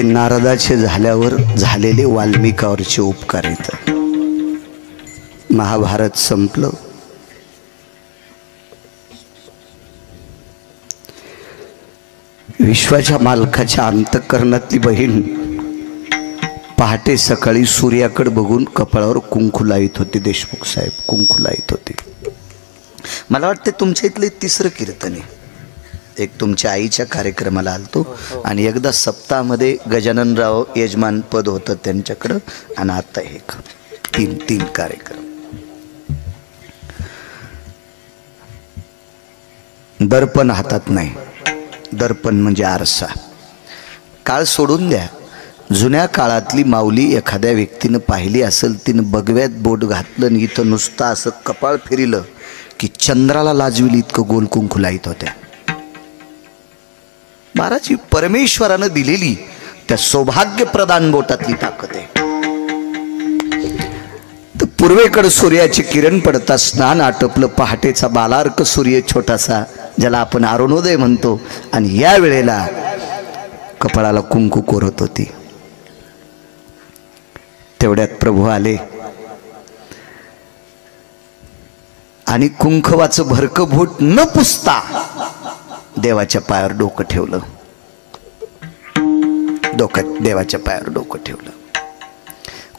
हे नारदाचे झाल्यावर झालेले वाल्मिकावरचे उपकार आहेत. महाभारत संपलं. विश्वाच्या मालकाच्या अंतःकरणातली बहीण पहाटे सकाळी सूर्याकडे बघून कपाळावर कुंकू लावित होते. देशमुख साहेब कुंकू लावित होते. मला वाटते तुमच्या इथले तिसरं कीर्तन आहे. एक तुमच्या आईच्या कार्यक्रमाला आलतो आणि एकदा सप्ताहामध्ये गजाननराव यजमान पद होतं त्यांच्याकडं आणि आता एक तीन कार्यक्रम. दर्पण हातात नाही. दर्पण म्हणजे आरसा. काळ सोडून द्या. जुन्या काळातली माऊली एखाद्या व्यक्तीनं पाहिली असेल, तिनं बगव्यात बोट घातलं आणि इथं नुसतं असं कपाळ फिरिलं की चंद्राला लाजविल इतकं गोल कुंकू लाईत होत्या. महाराज परमेश्वरानं दिलेली त्या सौभाग्य प्रदान बोटातली ताकद आहे. तर पूर्वेकडे सूर्याची किरण पडता स्नान आटपलं. पहाटेचा बालार्क सूर्य छोटासा ज्याला आपण अरुणोदय म्हणतो आणि या वेळेला कपाळाला कुंकू कोरत होती. तेवढ्यात प्रभू आले आणि कुंकवाचं भरकं बोट न पुसता देवाच्या पायावर डोकं ठेवलं. डोक्यात देवाच्या पायावर डोकं ठेवलं.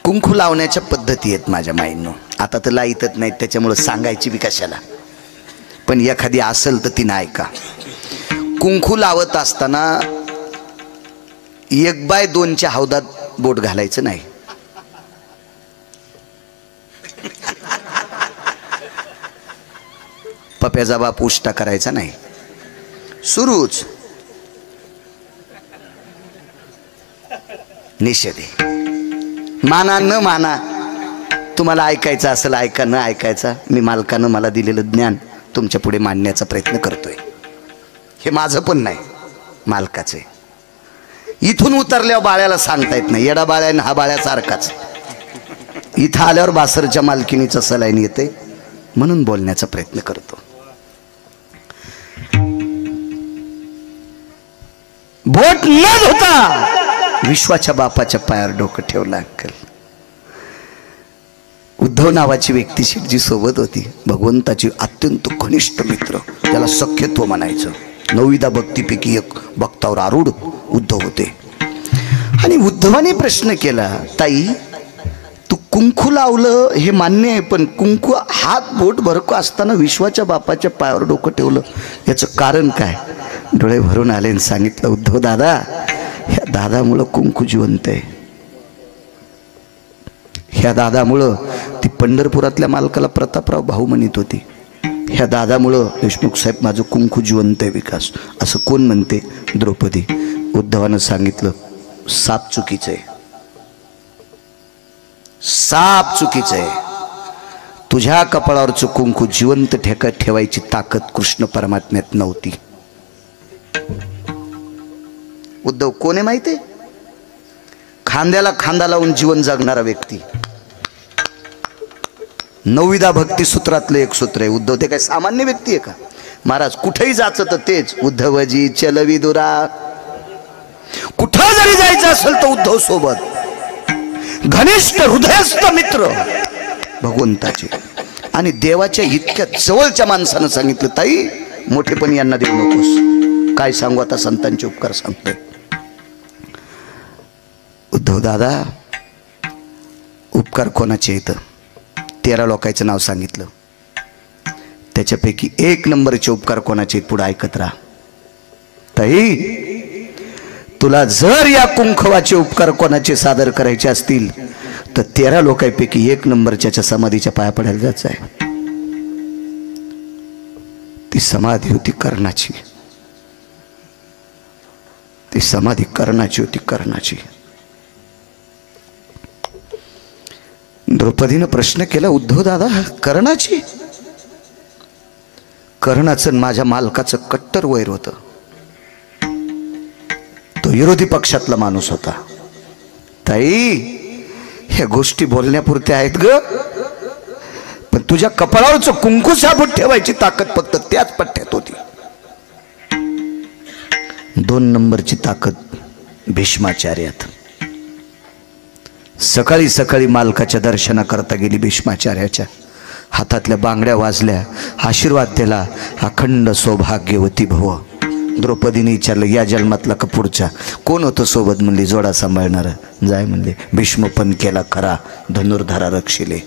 कुंकू लावण्याच्या पद्धती आहेत माझ्या माईंनो. आता तर लाईतच नाहीत त्याच्यामुळे सांगायची बी कशाला, पण एखादी असेल तर तिनं ऐका. कुंकू लावत असताना 1/2च्या हौदात बोट घालायचं नाही. पप्याचा बाप उष्टा करायचा नाही. सुरूच निषेध आहे. माना न माना, तुम्हाला ऐकायचं असेल ऐका, न ऐकायचा मी मालकानं मला दिलेलं ज्ञान तुमच्या पुढे मांडण्याचा प्रयत्न करतोय. हे माझं पण नाही, मालकाचं आहे. इथून उतरल्यावर बाळ्याला सांगता येत नाही. येडा बाळ्यानं हा बाळ्यासारखाच. इथं आल्यावर बासरच्या मालकिनीचं सलाईन येते म्हणून बोलण्याचा प्रयत्न करतो. बोट न धुता विश्वाच्या बापाच्या पायावर डोकं ठेवलं. अंकल उद्धव नावाची व्यक्ती शेठजी सोबत होती. भगवंताची अत्यंत घनिष्ठ मित्र, त्याला सख्यत्व म्हणायचं. 9 भक्तीपैकी एक भक्तावर आरूढ उद्धव होते. आणि उद्धवाने प्रश्न केला, ताई तू कुंकू लावलं हे मान्य आहे, पण कुंकू हात बोट भरको असताना विश्वाच्या बापाच्या पायावर डोकं ठेवलं, याचं कारण काय? डोळे भरून आले आणि सांगितलं, उद्धव दादा, ह्या दादामुळं कुंकू जिवंत आहे. ह्या दादामुळं ती पंढरपुरातल्या मालकाला प्रतापराव भाऊ म्हणत होती. ह्या दादामुळं देशमुख साहेब माझं कुंकू जिवंत आहे विकास. असं कोण म्हणते? द्रौपदी. उद्धवानं सांगितलं, साप चुकीचं आहे. साप चुकीचं आहे. तुझ्या कपाळावरचं कुंकू जिवंत ठेवायची ताकद कृष्ण परमात्म्यात नव्हती. उद्धव कोण आहे माहिती आहे? खांद्याला खांदा लावून जीवन जगणारा व्यक्ती. 9 भक्ती सूत्रातलं एक सूत्र आहे. उद्धव ते काय सामान्य व्यक्ती आहे का? महाराज कुठेही जायचं तर तेच उद्धवजी चलवी दुरा. कुठं जरी जायचं असेल तर उद्धव सोबत. घनिष्ठ हृदयस्थ मित्र भगवंताचे. आणि देवाच्या इतक्या जवळच्या माणसानं सांगितलं, ताई मोठेपणी यांना देऊ नकोस. काय सांगू आता, संतांचे उपकार सांगतोय. उद्धव दादा, उपकार कोणाचे येतं? 13 लोकांचं नाव सांगितलं. त्याच्यापैकी 1 नंबरचे उपकार कोणाचे आहेत? पुढे ऐकत राहा. ताई तुला जर या कुंकवाचे उपकार कोणाचे सादर करायचे असतील तर 13 लोकांपैकी 1 नंबरच्या समाधीच्या पाया पडायला जायचं आहे. ती समाधी होती कर्णाची. ती समाधी कर्णाची होती, कर्णाची. द्रौपदीनं प्रश्न केला, उद्धव दादा कर्णाची? कर्णाचं माझ्या मालकाचं कट्टर वैर होतं. तो विरोधी पक्षातला माणूस होता. ताई ह्या गोष्टी बोलण्यापुरत्या आहेत ग, पण तुझ्या कपाळावरचं कुंकू साबूत ठेवायची ताकद फक्त त्याच पट्ट्यात होती. 2 नंबरची ताकद भीष्माचार्यात. सकाळी सकाळी मालकाच्या दर्शनाकरता गेली. भीष्माचार्याच्या हातातल्या बांगड्या वाजल्या, आशीर्वाद दिला, अखंड सौभाग्यवती भव. द्रौपदीने विचारलं, या जन्मातला का पुढचा? कोण होतं सोबत? म्हणली, जोडा सांभाळणार. जाय म्हणले. भीष्म पण केला खरा, धनुर्धारा रक्षिले,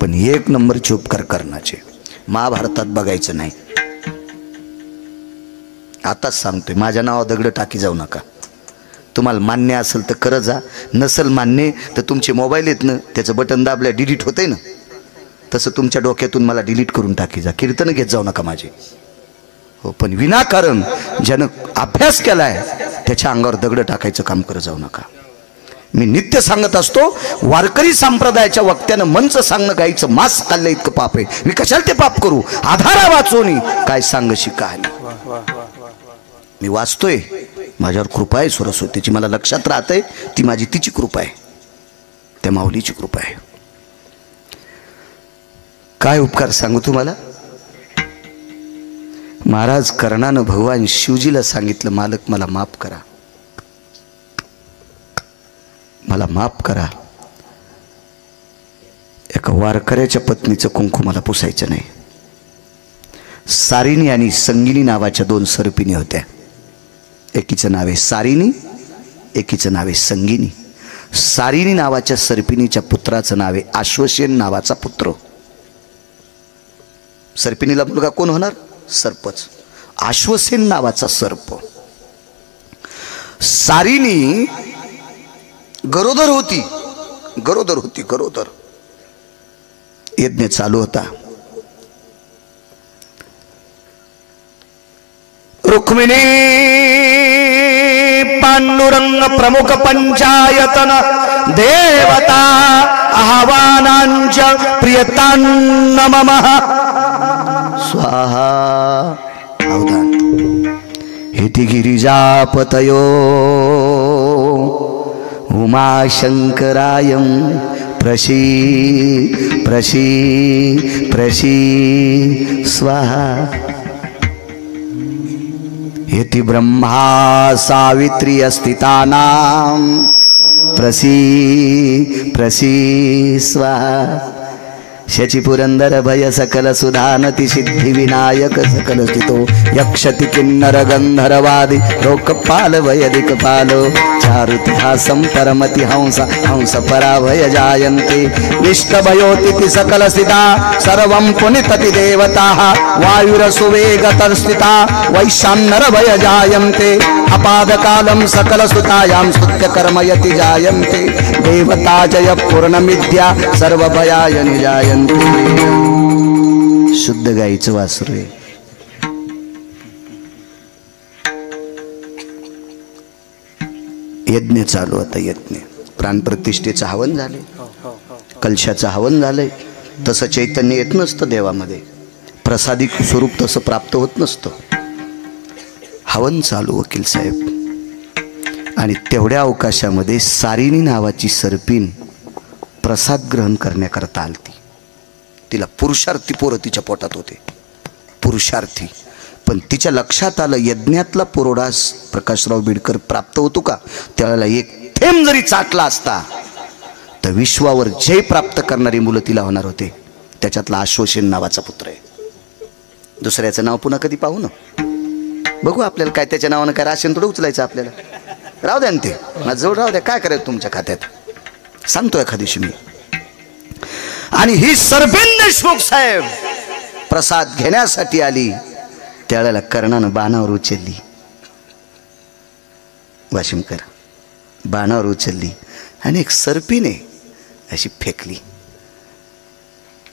पण एक नंबरचे उपकार करण्याचे. महाभारतात बघायचं नाही. आताच सांगतोय, माझ्या नावावर दगड टाकी जाऊ नका. तुम्हाला मान्य असेल तर करत जा, नसेल मान्य तर तुमचे मोबाईल आहेत ना, त्याचं बटन दाबल्या डिलीट होतंय ना, तसं तुमच्या डोक्यातून मला डिलीट करून टाकी जा. कीर्तन घेत जाऊ नका माझे. हो, पण विनाकारण ज्यानं अभ्यास केलाय त्याच्या अंगावर दगड टाकायचं काम करत जाऊ नका. मी नित्य सांगत असतो, वारकरी संप्रदायाच्या वक्त्यानं मंच सांगणं गायचं मांस खाल्लं इतकं पाप आहे. मी कशाला ते पाप करू? आधारा वाचवणी काय सांगशी कहाणी. मी वाचतोय, माझ्यावर कृपा आहे सरस्वतीची, मला लक्षात राहतंय ती माझी तिची कृपा आहे, त्या माऊलीची कृपा आहे. काय उपकार सांगू तुम्हाला? महाराज कर्णानं भगवान शिवजीला सांगितलं, मालक मला माफ करा, मला माफ करा. एका वारकऱ्याच्या पत्नीचं कुंकू मला पुसायचं नाही. सारिणी आणि संगिनी नावाच्या दोन सर्पिणी होत्या. एकीचं नाव आहे सारिणी, एकीचं नाव आहे संगिनी. सारिणी नावाच्या सर्पिणीच्या पुत्राचं नाव आहे आश्वसेन नावाचा पुत्र. सर्पिणीला मुलगा कोण होणार? सर्पच. आश्वसेन नावाचा सर्प. सारिणी गरोदर होती, गरोदर होती, गरोदर. यज्ञ चालू होता. रुक्मिणी पांडुरंग प्रमुख पंचायतन देवता आह्वानांच प्रियतान्न मम स्वाहा. अवधान. हेति गिरिजापतयो उमाशंकरायं प्रशी प्रशी प्रशी स्वाहा. हेति ब्रह्मा सावित्री अस्थितानां प्रसी प्रसी स्वाहा. शची पुरंदर भय सकल सुधानति सिद्धि विनायक सकल स्थितो यक्षति किन्नर गंधर्वादि लोकपाल वैदिक पालो चारुतिहासं परमति हंस हंस पराभय जायन्ते निष्ठभयोतिथि सकल स्थिता सर्वं पुनितति देवताः वायुरसुवेगतर्स्थिता वैशान्नर भय जायन्ते अपादकालं सकल सुतायां स्तुत्य कर्मयति जायन्ते देवता जय पूर्णमिद्या सर्वभयाय निजायन्ते. शुद्ध गाईचं वासरू आहे. यज्ञ चालू होता. यज्ञ प्राणप्रतिष्ठेचं हवन झाले, कलशाचं हवन झालंय. तसं चैतन्य येत नसतं देवामध्ये, प्रसादिक स्वरूप तसं प्राप्त होत नसतं. हवन चालू वकील साहेब. आणि तेवढ्या अवकाशामध्ये सारिणी नावाची सर्पिन प्रसाद ग्रहण करण्याकरता आलती. तिला पुरुषार्थी पोरं तिच्या पोटात होते, पुरुषार्थी. पण तिच्या लक्षात आलं, यज्ञातला पुरोडास प्रकाशराव बिडकर प्राप्त होतो का, त्याला एक थेंब जरी चाटला असता तर विश्वावर जय प्राप्त करणारी मुलं तिला होणार होते. त्याच्यातला आश्वसेन नावाचा पुत्र आहे. दुसऱ्याचं नाव पुन्हा कधी पाहू ना, बघू आपल्याला काय त्याच्या नावानं काय राशन थोडं उचलायचं आपल्याला. राहू द्या ना, ते माझं जवळ राहू द्या. काय करायचं तुमच्या खात्यात सांगतो एखाद्या दिवशी मी. आणि ही सर्पिन देशमुख साहेब प्रसाद घेण्यासाठी आली. त्यावेळेला कर्णानं बाणावर उचलली, वाशिमकर बाणावर उचलली आणि एक सर्पिने अशी फेकली.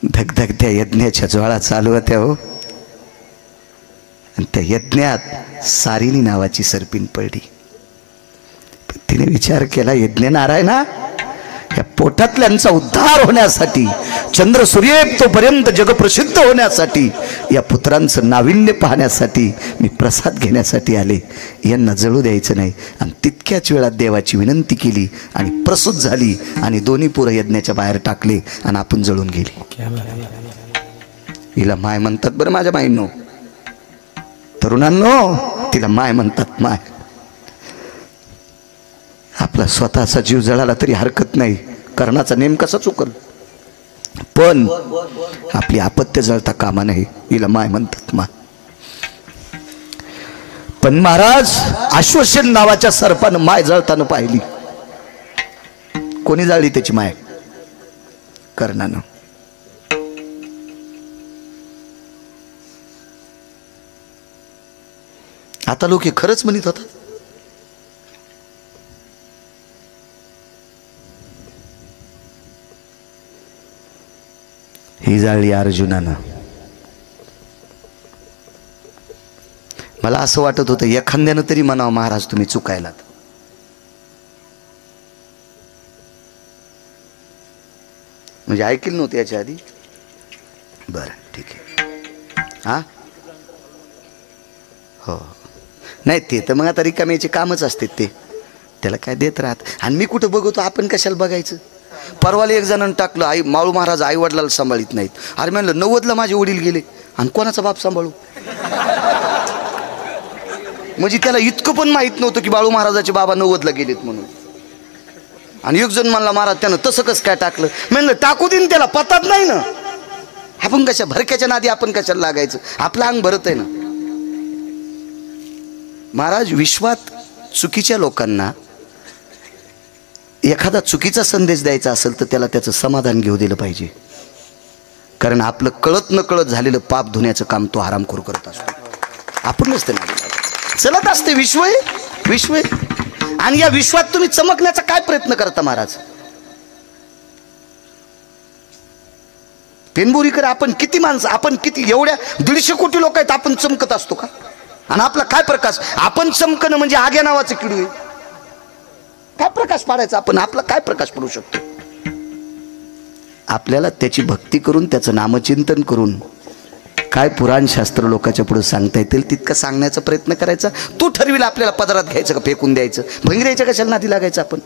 धगधग त्या यज्ञाच्या ज्वाळा चालू होत्या हो. आणि त्या यज्ञात सारिणी नावाची सर्पिन पडली. तिने विचार केला, यज्ञ नारायणा, या पोटातल्यांचा उद्धार होण्यासाठी, चंद्र सूर्य तोपर्यंत जगप्रसिद्ध होण्यासाठी, या पुत्रांचं नाविन्य पाहण्यासाठी मी प्रसाद घेण्यासाठी आले. यांना जळू द्यायचं नाही. आणि तितक्याच वेळात देवाची विनंती केली आणि प्रसूत झाली. आणि दोन्ही पोरं यज्ञाच्या बाहेर टाकले आणि आपण जळून गेली. हिला माय म्हणतात बरं माझ्या माईंनो, तरुणांनो, तिला माय म्हणतात. माय आपला स्वतःचा जीव जळाला तरी हरकत नाही, कर्णाचा नेम कसा चुकल, पण आपली आपत्य जळता कामा नाही, हिला माय म्हणतात मा. पण महाराज अश्वसेन नावाच्या सर्पानं माय जळताना पाहिली. कोणी जाळली त्याची माय? कर्णानं. आता लोक हे खरंच म्हणत होतात. ही जाळली अर्जुनानं. मला असं वाटत होतं एखाद्यानं तरी म्हणावं महाराज तुम्ही चुकायलात. म्हणजे ऐकलं नव्हतं याच्या आधी. बरं ठीक आहे. हा हो नाही ते तर मग आता रिकाम्याचे कामच असते ते, त्याला काय देत राहत. आणि मी कुठं बघतो, आपण कशाला बघायचं. परवाला एक जणांनी टाकलं आई माळू महाराज आई वडिलाला सांभाळीत नाहीत. अरे म्हणलं 90ला माझे वडील गेले आणि कोणाचा बाप सांभाळू. म्हणजे त्याला इतकं पण माहित नव्हतं की बाळू महाराजाचे बाबा 90ला गेलेत म्हणून. आणि एक जण म्हणला महाराज त्यानं तसं कसं काय टाकलं. म्हणलं टाकू दे, त्याला पतात नाही ना. आपण कशा भरक्याच्या नादी आपण कशाला लागायचं, आपलं अंग भरत आहे ना. महाराज विश्वात चुकीच्या लोकांना एखादा चुकीचा संदेश द्यायचा असेल तर त्याला त्याचं समाधान घेऊ दिलं पाहिजे. कारण आपलं कळत न कळत झालेलं पाप धुण्याचं काम तो हरामखोर करत असतो. आपण नसते चलत असते विश्व विश्व. आणि या विश्वात तुम्ही चमकण्याचा काय प्रयत्न करता महाराज. पेनबोरीकर आपण किती माणसं, आपण किती एवढ्या 150 कोटी लोक आहेत, आपण चमकत असतो का. आणि आपला काय प्रकाश. आपण चमकणं म्हणजे आग्या नावाचं किडू आहे. काय प्रकाश पाडायचा आपण, आपला काय प्रकाश पडू शकतो. आपल्याला त्याची भक्ती करून त्याचं नामचिंतन करून काय पुराण शास्त्र लोकांच्या पुढे सांगता येतील तितकं सांगण्याचा प्रयत्न करायचा. तू ठरविल आपल्याला पदरात घ्यायचं का फेकून द्यायचं, भंगीरायच्या कशाला नादी लागायचं. आपण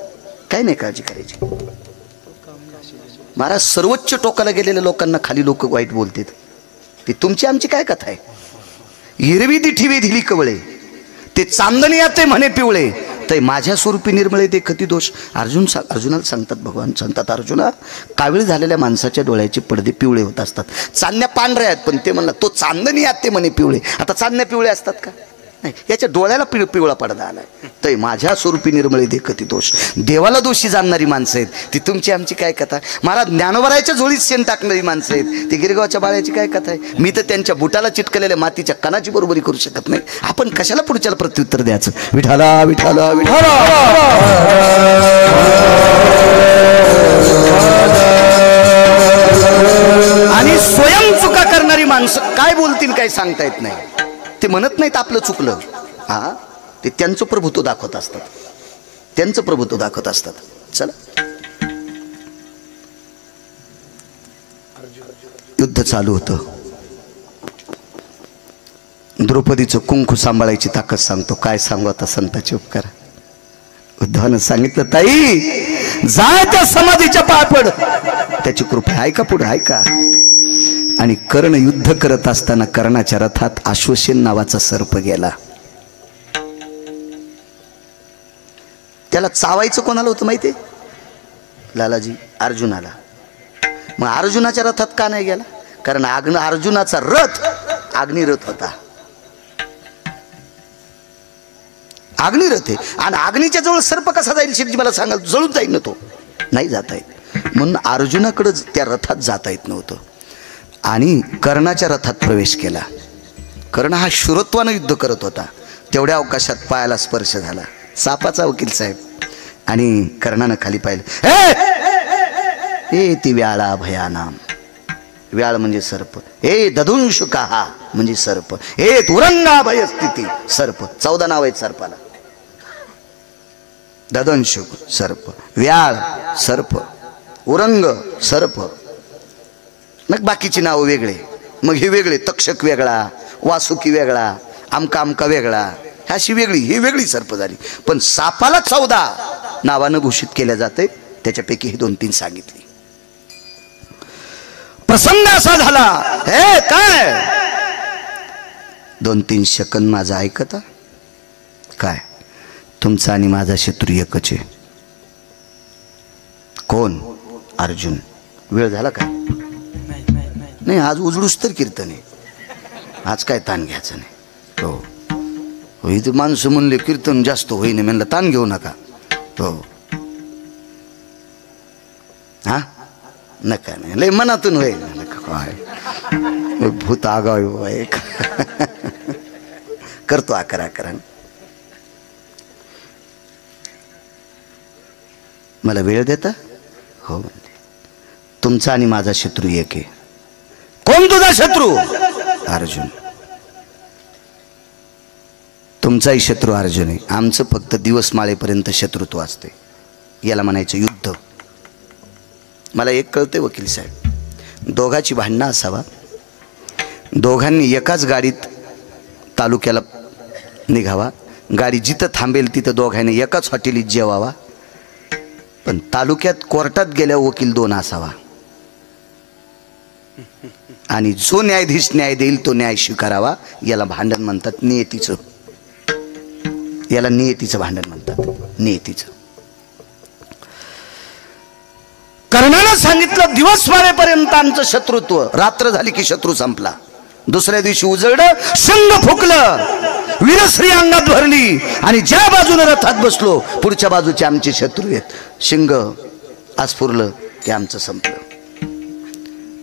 काय नाही काळजी करायची. महाराज सर्वोच्च टोकाला गेलेल्या लोकांना खाली लोक वाईट बोलतात. ती तुमची आमची काय कथा आहे. हिरवी दिठीवी दिली कवळे, ते चांदणी आते म्हणे पिवळे, ते माझ्या स्वरूपी निर्मळे ते कती दोष. अर्जुनाला सांगतात भगवान सांगतात, अर्जुना कावीळ झालेल्या माणसाच्या डोळ्याचे पडदे पिवळे होत असतात. चांदण्या पांढऱ्या आहेत पण ते म्हणला तो चांदणी आते म्हणे पिवळे. आता चांदण्या पिवळे असतात का नाही, याच्या डोळ्याला पिवळा पडदा आलाय. ते माझ्या स्वरूपी निर्मळे ते कती दोष. देवाला दोषी जाणणारी माणसं आहेत ती तुमची आमची काय कथा. महाराज ज्ञानोबरायच्या झोळीत शेण टाकणारी माणसं आहेत ती गिरगावच्या बाळ्याची काय कथा आहे. मी तर त्यांच्या बुटाला चिटकलेल्या मातीच्या कणाची बरोबरी करू शकत नाही. आपण कशाला पुढच्याला प्रत्युत्तर द्यायचं. विठाला विठाला विठाला. आणि स्वयं चुका करणारी माणसं काय बोलतील काय सांगता येत नाही. ते म्हणत नाहीत आपलं चुकलं. हा ते त्यांचं प्रभुत्व दाखवत असतात, त्यांचं प्रभुत्व दाखवत असतात. चला युद्ध चालू होतं. द्रौपदीचं कुंकू सांभाळायची ताकद सांगतो. काय सांगू आता संतांचे उपकार. उद्धवानं सांगितलं ताई जाय त्या समाधीच्या पाय पड, त्याची कृपा आहे का पुढे आहे का. आणि कर्ण युद्ध करत असताना कर्णाच्या रथात अश्वसेन नावाचा सर्प गेला. त्याला चावायचं कोणाला होतं माहितीये लालाजी, अर्जुनाला. मग अर्जुनाच्या रथात का नाही गेला, कारण अर्जुनाचा रथ अग्निरथ होता. अग्निरथ आहे आणि अग्नीच्या जवळ सर्प कसा जाईल शिरजी मला सांगाल. जळून जाईल ना तो, नाही जाता येत. म्हणून अर्जुनाकडे त्या रथात जाता येत नव्हतं आणि कर्णाच्या रथात प्रवेश केला. कर्ण हा शूरत्वानं युद्ध करत होता. तेवढ्या अवकाशात पायाला स्पर्श झाला. सापाचा वकील साहेब. आणि कर्णानं खाली पाहिलं. ए ती व्याळा भयानाम. व्याळ म्हणजे सर्प. ए दधुंशुका हा म्हणजे सर्प. ए तुरंगा भयस्थिती सर्प. 14 नाव आहेत सर्पाला. ददंशुक सर्प, व्याळ सर्प, उरंग सर्प. मग बाकीची नावं वेगळे. मग हे वेगळे, तक्षक वेगळा, वासुकी वेगळा, आमका आमका वेगळा, अशी वेगळी ही वेगळी सर्प झाली. पण सापाला 14 नावानं भूषित केल्या जाते. त्याच्यापैकी हे 2-3 सांगितली. प्रसंग असा झाला. हे काय 2-3 सेकंद माझा ऐकता काय. तुमचा आणि माझा शत्रू एकच आहे. कोण? अर्जुन. वेळ झाला का? नाही, आज उजळूस तर कीर्तन आहे, आज काय ताण घ्यायचं नाही. हो, इथे माणसं म्हणले कीर्तन जास्त होईने, म्हणलं ताण घेऊ नका. हो, हा नका, नाही लय मनातून होईल. काय भूत आगाव एक करतो 11 मला वेळ देता? हो म्हणते. तुमचा आणि माझा शत्रू एक आहे. कोण तुझा शत्रू? अर्जुन. तुमचाही शत्रू अर्जुन आहे, आमचं फक्त दिवस माळेपर्यंत शत्रुत्व असते. याला म्हणायचं युद्ध. मला एक कळते वकील साहेब, दोघाची भांडणं असावा, दोघांनी एकाच गाडीत तालुक्याला निघावा, गाडी जिथं थांबेल तिथं दोघांनी एकाच हॉटेलीत जेवावा, पण तालुक्यात कोर्टात गेल्या वकील 2 असावा, आणि जो न्यायाधीश न्याय देईल तो न्याय स्वीकारावा. याला भांडण म्हणतात नियतीचं. याला नियतीचं भांडण म्हणतात, नियतीचं. कर्णानं सांगितलं दिवस मारेपर्यंत आमचं शत्रुत्व, रात्र झाली की शत्रू संपला. दुसऱ्या दिवशी उजळलं, शंग फुकलं, वीरश्री अंगात भरली, आणि ज्या बाजूने रथात बसलो पुढच्या बाजूचे आमचे शत्रू आहेत. शिंग आस्फुरलं की आमचं संपलं.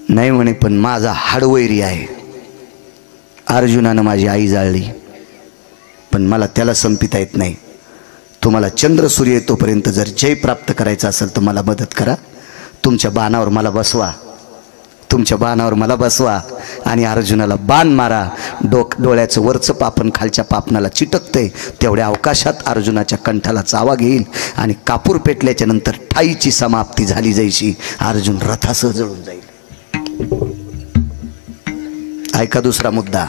नाही म्हणे, पण माझा हाडवैरी आहे. अर्जुनानं माझी आई जाळली, पण मला त्याला संपिता येत नाही. तुम्हाला चंद्र सूर्य येतोपर्यंत जर जय प्राप्त करायचं असेल तर मला मदत करा. तुमच्या बाणावर मला बसवा, तुमच्या बाणावर मला बसवा, आणि अर्जुनाला बाण मारा. डोळ्याचं वरचं पापण खालच्या पापणाला चिटकतंय, तेवढ्या अवकाशात अर्जुनाच्या कंठाला चावा घेईल, आणि कापूर पेटल्याच्या नंतर ठाईची समाप्ती झाली जैशी अर्जुन रथासह जळून जाईल. ऐका दुसरा मुद्दा.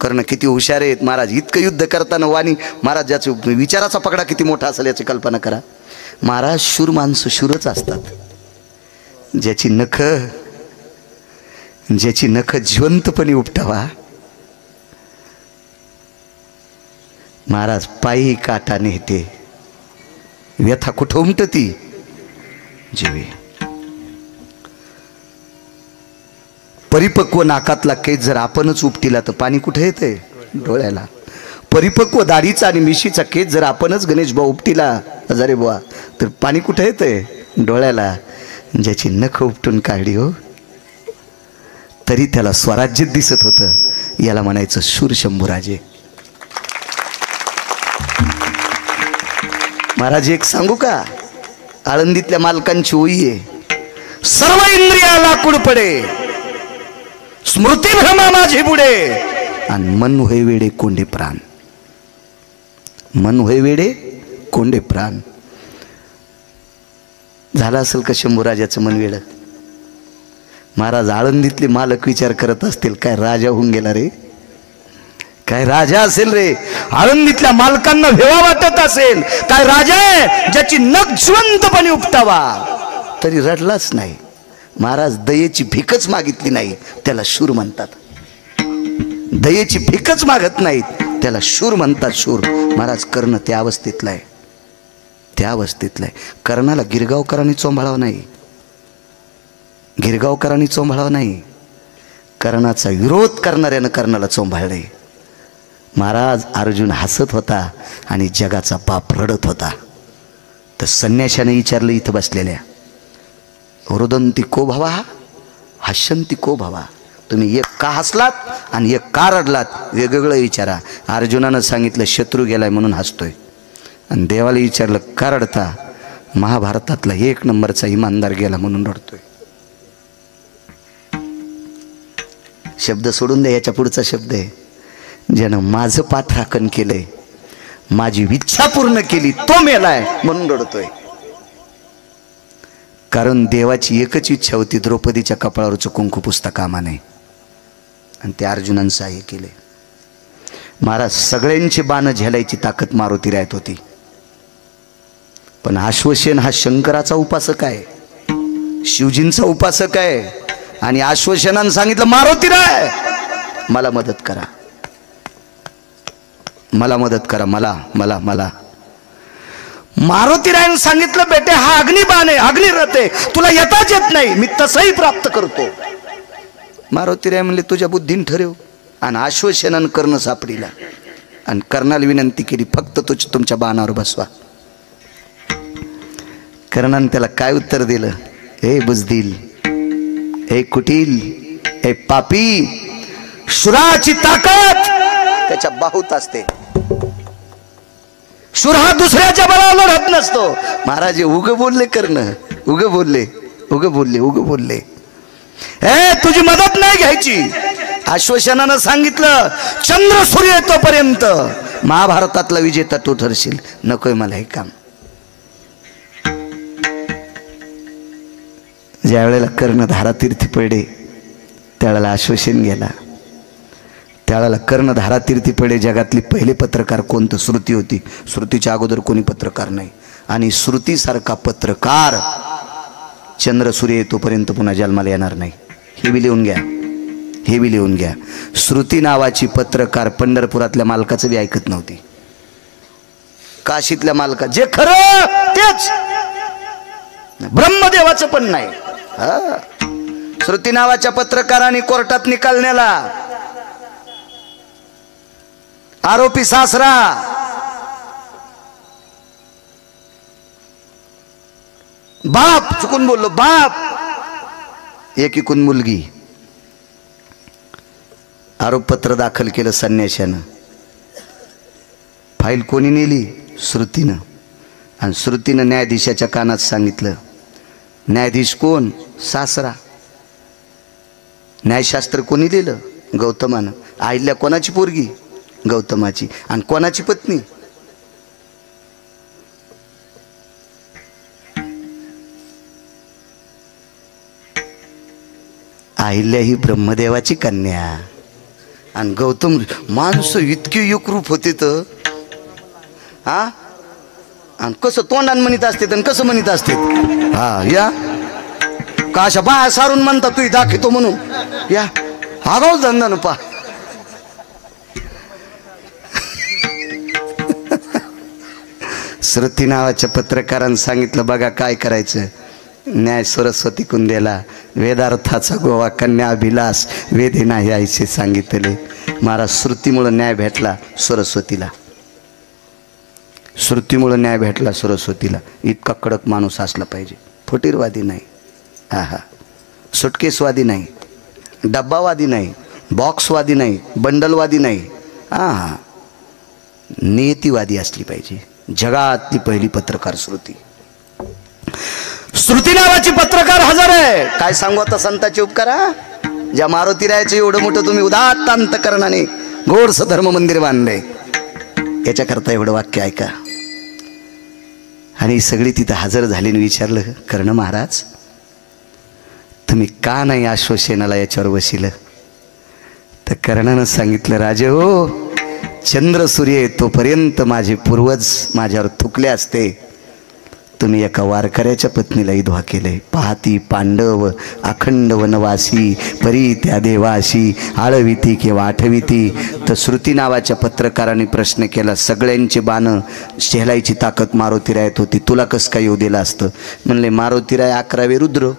कर्ण किती हुशार आहेत महाराज. इतकं युद्ध करताना वाणी महाराज, ज्याचा विचाराचा पगडा किती मोठा असेल याची कल्पना करा. महाराज शूर माणसं शूरच असतात. ज्याची नख जिवंतपणे उपटावा, महाराज पायी काटा नेते. व्यथा कुठं उमटती? जीवे. परिपक्व नाकातला केस जर आपणच उपटिला तर पाणी कुठे येते? डोळ्याला. परिपक्व दाढीचा आणि मिशीचा केस जर आपणच गणेश भाऊ उपटिला, हजारे बुवा, तर पाणी कुठे येते? डोळ्याला. ज्याची नख उपटून काढली हो तरी त्याला स्वराज्य दिसत होतं, याला म्हणायचं शूर शंभूराजे. महाराज एक सांगू का? आळंदीतल्या मालकांची ओळी आहे. सर्व इंद्रिया लाकूड पडे, स्मृती भ्रमा माझी बुडे, आणि मन होय वेडे कोंडे प्राण. मन होय वेडे कोंडे प्राण. झालं असेल का शंभूराजाचं मन वेड? महाराज आळंदीतले मालक विचार करत असतील, काय राजा होऊन गेला रे, काय राजा असेल रे. आळंदीतल्या मालकांना भेवा वाटत असेल, काय राजा आहे ज्याची नख जिवंतपणे उपटावा तरी रडलाच नाही. महाराज दयेची भीकच मागितली नाही, त्याला शूर म्हणतात. दयेची भीकच मागत नाहीत, त्याला शूर म्हणतात. शूर. महाराज कर्ण त्या अवस्थेतला आहे, त्या अवस्थेतला आहे. कर्णाला गिरगावकरांनी चोंभाळावं नाही, गिरगावकरांनी चोंभाळावं नाही, कर्णाचा विरोध करणाऱ्यानं कर्णाला चोंभाळले. महाराज अर्जुन हसत होता आणि जगाचा बाप रडत होता. तर संन्याशाने विचारलं इथं बसलेल्या, रुदंती को भावा हसंती को भावा, तुम्ही एक का हसलात आणि एक का रडलात? वेगवेगळं विचारा. अर्जुनानं सांगितलं शत्रू गेलाय म्हणून हसतोय, आणि देवाला विचारलं का रडता? महाभारतातला 1 नंबरचा इमानदार गेला म्हणून रडतोय. शब्द सोडून द्या, याच्या पुढचा शब्द आहे, ज्यानं माझं पाठराखण केलंय, माझी इच्छा पूर्ण केली, तो मेलाय म्हणून रडतोय. कारण देवाची एकच इच्छा होती, द्रौपदीच्या कपाळावरचं कुंकू पुसता कामा नये, आणि ते अर्जुनानं सहाय्य केले. महाराज सगळ्यांची बाणं झेलायची ताकद मारुती राहत होती, पण अश्वसेन हा शंकराचा उपासक आहे, शिवजींचा उपासक आहे, आणि अश्वसेनानं सांगितलं मारुती राय मला मदत करा, मला मदत करा, मला मला मला मारुतीरायानं सांगितलं, बेटे हा अग्निबाण आहे, अग्निरथ आहे, तुला येताच येत नाही, मी तसंही प्राप्त करतो. मारुतीराय म्हणले तुझ्या बुद्धीन ठरव. आणि आश्वासनानं कर्ण सापडीला आणि कर्णाला विनंती केली, फक्त तुमच्या बाणावर बसवा. कर्णानं त्याला काय उत्तर दिलं, हे बुजदिल, हे कुटील, हे पापी, शुराची ताकद त्याच्या बाहूत असते. शूर हा दुसऱ्याच्या बळावर लढत नसतो. महाराज उग बोलले, कर्ण उग बोलले, उग बोलले, उग बोलले. हे तुझी मदत नाही घ्यायची. आश्वासनानं सांगितलं, चंद्र सूर्य येतोपर्यंत महाभारतातला विजेता तू ठरशील, नकोय मला हे काम. ज्या वेळेला कर्ण धारातीर्थी पडे त्यावेळेला आश्वासन गेला. त्यावेळेला कर्ण धारातीर्थी पडे. जगातली पहिले पत्रकार कोणतं? श्रुती होती. श्रुतीच्या अगोदर कोणी पत्रकार नाही. आणि श्रुतीसारखा पत्रकार चंद्र सूर्य येतोपर्यंत पुन्हा जन्माला येणार नाही. हे बी लिहून घ्या, हे बी लिहून घ्या. श्रुती नावाची पत्रकार पंढरपुरातल्या मालकाचं बी ऐकत नव्हती, काशीतल्या मालका. जे खरं तेच, ब्रह्मदेवाचं पण नाही. श्रुती नावाच्या पत्रकारांनी कोर्टात निकाल नेला. आरोपी सासरा, बाप, चुकून बोललो, बाप, एकीकून मुलगी. आरोपपत्र दाखल केलं संन्याशानं. फाईल कोणी नेली? श्रुतीनं. आणि श्रुतीनं न्यायाधीशाच्या कानात सांगितलं. न्यायाधीश कोण? सासरा. न्यायशास्त्र कोणी लिहिलं? गौतमानं. अहिल्या कोणाची पोरगी? गौतमाची. आणि कोणाची पत्नी? अहिल्या ही ब्रह्मदेवाची कन्या. आणि गौतम. माणसं इतके एकरूप होते तर हा. आणि कसं तोंडान म्हणत असते आणि कसं म्हणत असते. हा या का अशा बाया सारून म्हणतात तू दाखवतो म्हणून. या आगाऊ धंदा न पा. श्रुती नावाच्या पत्रकारांनी सांगितलं, बघा काय करायचं. न्याय सरस्वती कुंदेला, वेदार्थाचा गोवा कन्या अभिलाष वेदे नाही आईचे सांगितले. महाराज श्रुतीमुळं न्याय भेटला सरस्वतीला. श्रुतीमुळं न्याय भेटला सरस्वतीला. इतका कडक माणूस असला पाहिजे. फुटीरवादी नाही, हा हा, सुटकेसवादी नाही, डब्बावादी नाही, बॉक्सवादी नाही, बंडलवादी नाही, हा हा, नियतीवादी असली पाहिजे. जगातली पहिली पत्रकार श्रुती. श्रुती नावाची पत्रकार हजर आहे. काय सांगू आता संतांचे उपकार. ज्या मारुतीरायाचं एवढं मोठं तुम्ही उदात्त अंतकरणाने गोडस धर्म मंदिर बांधले, याच्याकरता एवढं वाक्य ऐका. आणि सगळी तिथं हजर झाली आणि विचारलं, कर्ण महाराज तुम्ही का नाही आश्वासनाला याच्यावर बसिलं? तर कर्णानं सांगितलं, राजे हो, चंद्र सूर्य तोपर्यंत माझे पूर्वज माझ्यावर थुकले असते. तुम्ही एका वारकऱ्याच्या पत्नीला विधवा केले. पाहती पांडव अखंड वनवासी, परी त्या देवाशी आळविती किंवा आठविती. तर श्रुती नावाच्या पत्रकाराने प्रश्न केला, सगळ्यांची बाणं शेलायची ताकद मारुतीरायात होती, तुला कसं काय येऊ दिलं असतं? म्हणले, मारुतीराय 11वे रुद्र.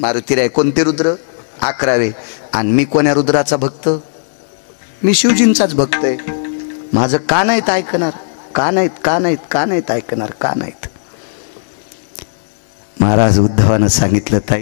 मारुतीराय कोणते रुद्र? 11वे. आणि मी कोण्या रुद्राचा भक्त? मी शिवजींचाच भक्त आहे. माझं का नाहीत ऐकणार? का नाहीत, का नाहीत, का नाहीत ऐकणार, का नाहीत? महाराज उद्धवानं सांगितलं, ताई